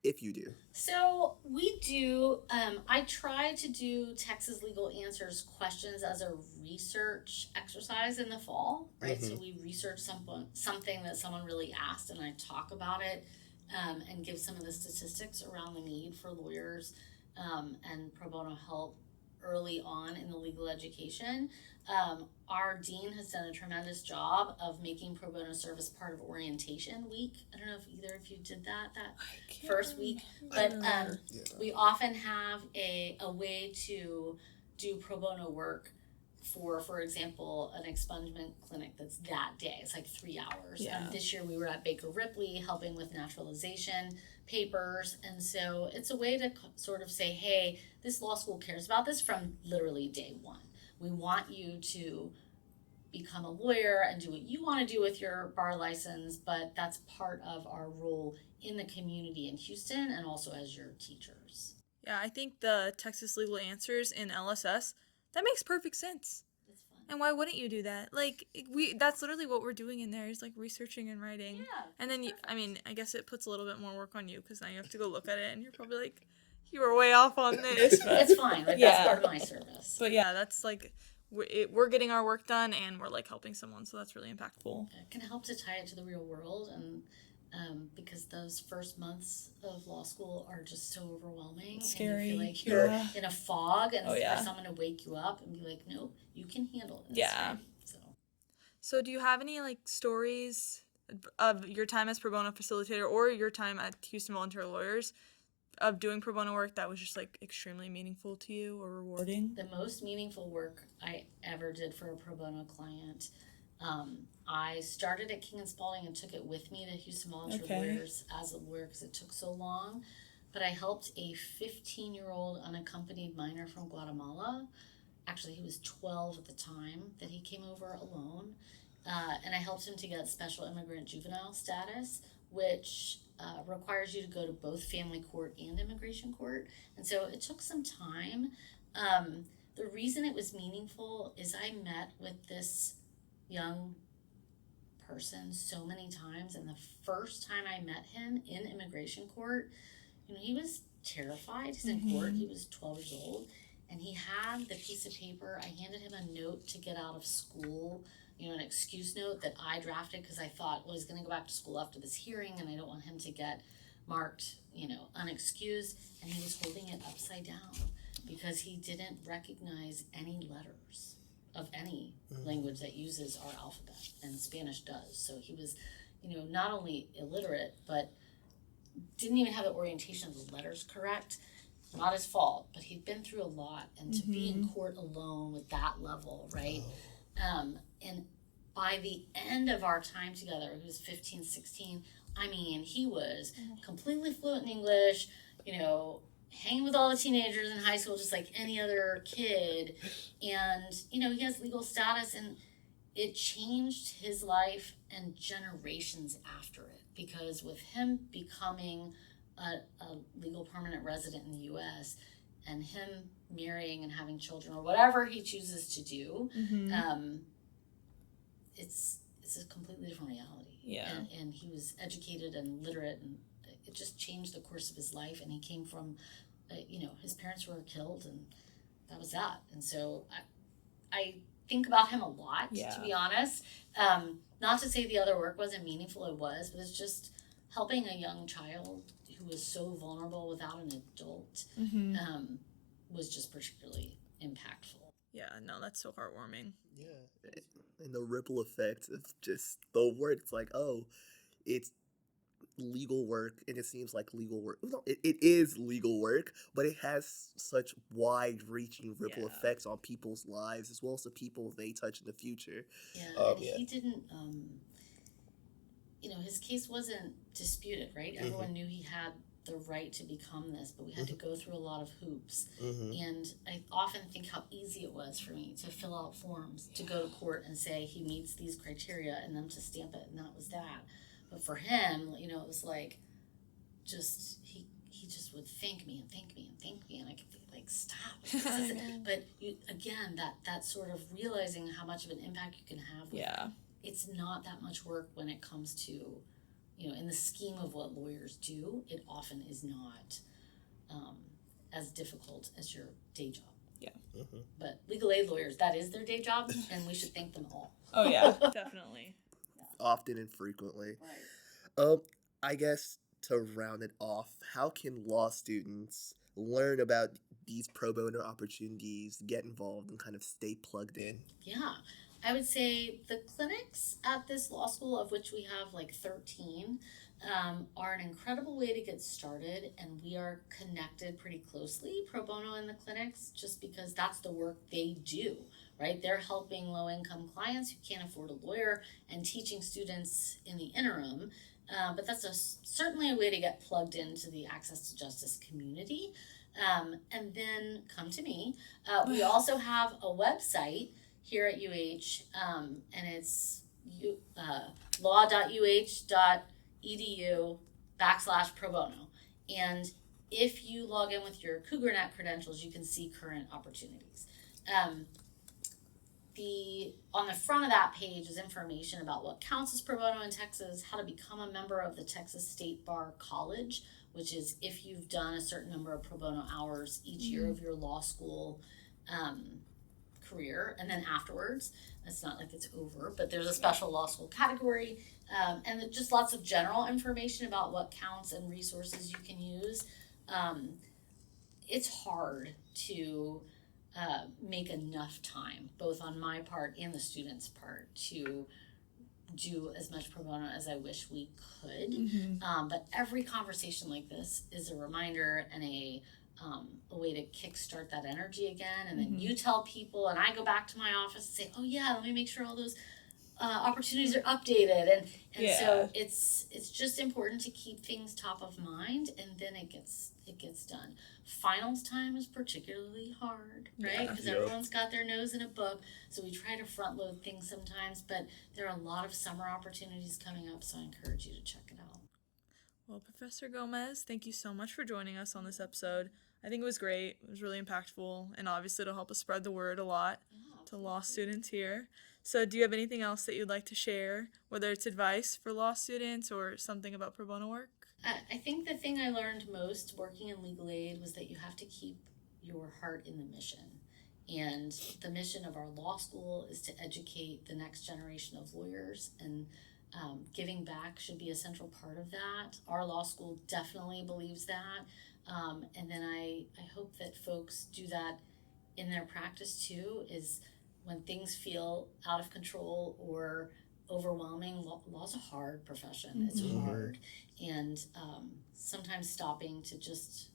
if you do? So we do, I try to do Texas Legal Answers questions as a research exercise in the fall, right? Mm-hmm. So we research something that someone really asked, and I talk about it and give some of the statistics around the need for lawyers and pro bono help early on in the legal education. Our dean has done a tremendous job of making pro bono service part of orientation week. I don't know if either of you did that first week, but we often have a way to do pro bono work for example, an expungement clinic that's that day. It's 3 hours. Yeah. This year we were at Baker Ripley helping with naturalization papers, and so it's a way to sort of say, hey, this law school cares about this from literally day one. We want you to become a lawyer and do what you want to do with your bar license, but that's part of our role in the community in Houston and also as your teachers. Yeah, I think the Texas Legal Answers in LSS, that makes perfect sense. It's fun. And why wouldn't you do that? Like, that's literally what we're doing in there is, like, researching and writing. Yeah. And then, I guess it puts a little bit more work on you because now you have to go look at it and you're probably like, you were way off on this. It's fine. Like, that's part of my service. But yeah, that's like, we're getting our work done and we're like helping someone, so that's really impactful. It can help to tie it to the real world, and because those first months of law school are just so overwhelming. Scary. And you feel like you're in a fog, and for someone to wake you up and be like, nope, you can handle it. Yeah. So do you have any like stories of your time as pro bono facilitator or your time at Houston Volunteer Lawyers of doing pro bono work that was just like extremely meaningful to you or rewarding? The most meaningful work I ever did for a pro bono client, I started at King Spalding and took it with me to Houston Volunteer Lawyers as a lawyer because it took so long. But I helped a 15-year-old unaccompanied minor from Guatemala. Actually, he was 12 at the time that he came over alone. And I helped him to get special immigrant juvenile status, which requires you to go to both family court and immigration court. And so it took some time. The reason it was meaningful is I met with this young person so many times, and the first time I met him in immigration court, he was terrified. He's in court. He was 12 years old, and he had the piece of paper. I handed him a note to get out of school, an excuse note that I drafted because I thought, well, he's going to go back to school after this hearing, and I don't want him to get marked, unexcused. And he was holding it upside down because he didn't recognize any letters of any language that uses our alphabet, and Spanish does. So he was, not only illiterate, but didn't even have the orientation of the letters correct. Not his fault, but he'd been through a lot, and to be in court alone with that level, right? And by the end of our time together, he was 15, 16, he was completely fluent in English, hanging with all the teenagers in high school just like any other kid. And, he has legal status, and it changed his life and generations after it. Because with him becoming a legal permanent resident in the U.S. and him marrying and having children or whatever he chooses to do, it's a completely different reality. Yeah. And he was educated and literate, and it just changed the course of his life. And he came from, his parents were killed, and that was that. And so I think about him a lot, to be honest. Not to say the other work wasn't meaningful, it was, but it's just helping a young child who was so vulnerable without an adult was just particularly impactful. Yeah, no, that's so heartwarming. Yeah, and the ripple effect of just the word, it's like, oh, it's legal work, and it seems like legal work. No, it is legal work, but it has such wide-reaching ripple effects on people's lives as well as the people they touch in the future. Yeah, he didn't. His case wasn't disputed, right? Everyone knew he had the right to become this, but we had to go through a lot of hoops. And I often think how easy it was for me to fill out forms, to go to court and say he meets these criteria, and them to stamp it, and that was that. But for him, it was like, just, he just would thank me and thank me and thank me, and I could be like, stop. But again, that sort of realizing how much of an impact you can have with it's not that much work when it comes to, in the scheme of what lawyers do, it often is not as difficult as your day job. Yeah. But legal aid lawyers, that is their day job, and we should thank them all. Oh, yeah, definitely. Often and frequently. Right. I guess to round it off, how can law students learn about these pro bono opportunities, get involved, and kind of stay plugged in? Yeah. I would say the clinics at this law school, of which we have like 13, are an incredible way to get started, and we are connected pretty closely, pro bono in the clinics, just because that's the work they do, right? They're helping low-income clients who can't afford a lawyer and teaching students in the interim, but that's certainly a way to get plugged into the access to justice community, and then come to me. We also have a website here at UH, and it's law.uh.edu/pro bono. And if you log in with your CougarNet credentials, you can see current opportunities. on the front of that page is information about what counts as pro bono in Texas, how to become a member of the Texas State Bar College, which is if you've done a certain number of pro bono hours each year of your law school career, and then afterwards. It's not like it's over, but there's a special law school category, and just lots of general information about what counts and resources you can use. It's hard to make enough time, both on my part and the students' part, to do as much pro bono as I wish we could. But every conversation like this is a reminder and a way to kickstart that energy again. And then you tell people, and I go back to my office and say, "Oh yeah, let me make sure all those opportunities are updated." And so it's just important to keep things top of mind, and then it gets done. Finals time is particularly hard, right? Because everyone's got their nose in a book, so we try to front load things sometimes, but there are a lot of summer opportunities coming up, so I encourage you to check it out. Well, Professor Gomez, thank you so much for joining us on this episode. I think it was great. It was really impactful, and obviously it'll help us spread the word a lot to law students here. So do you have anything else that you'd like to share, whether it's advice for law students or something about pro bono work? I think the thing I learned most working in legal aid was that you have to keep your heart in the mission. And the mission of our law school is to educate the next generation of lawyers, and giving back should be a central part of that. Our law school definitely believes that. And then I hope that folks do that in their practice too, is when things feel out of control or overwhelming. Law's a hard profession. It's hard. And sometimes stopping to just,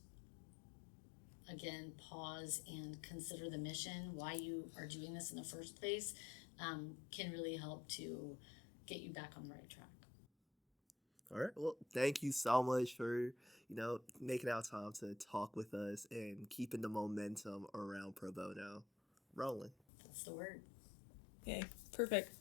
again, pause and consider the mission, why you are doing this in the first place, can really help to get you back on the right track. All right. Well, thank you so much for, making out time to talk with us and keeping the momentum around pro bono rolling. That's the word. Okay, perfect.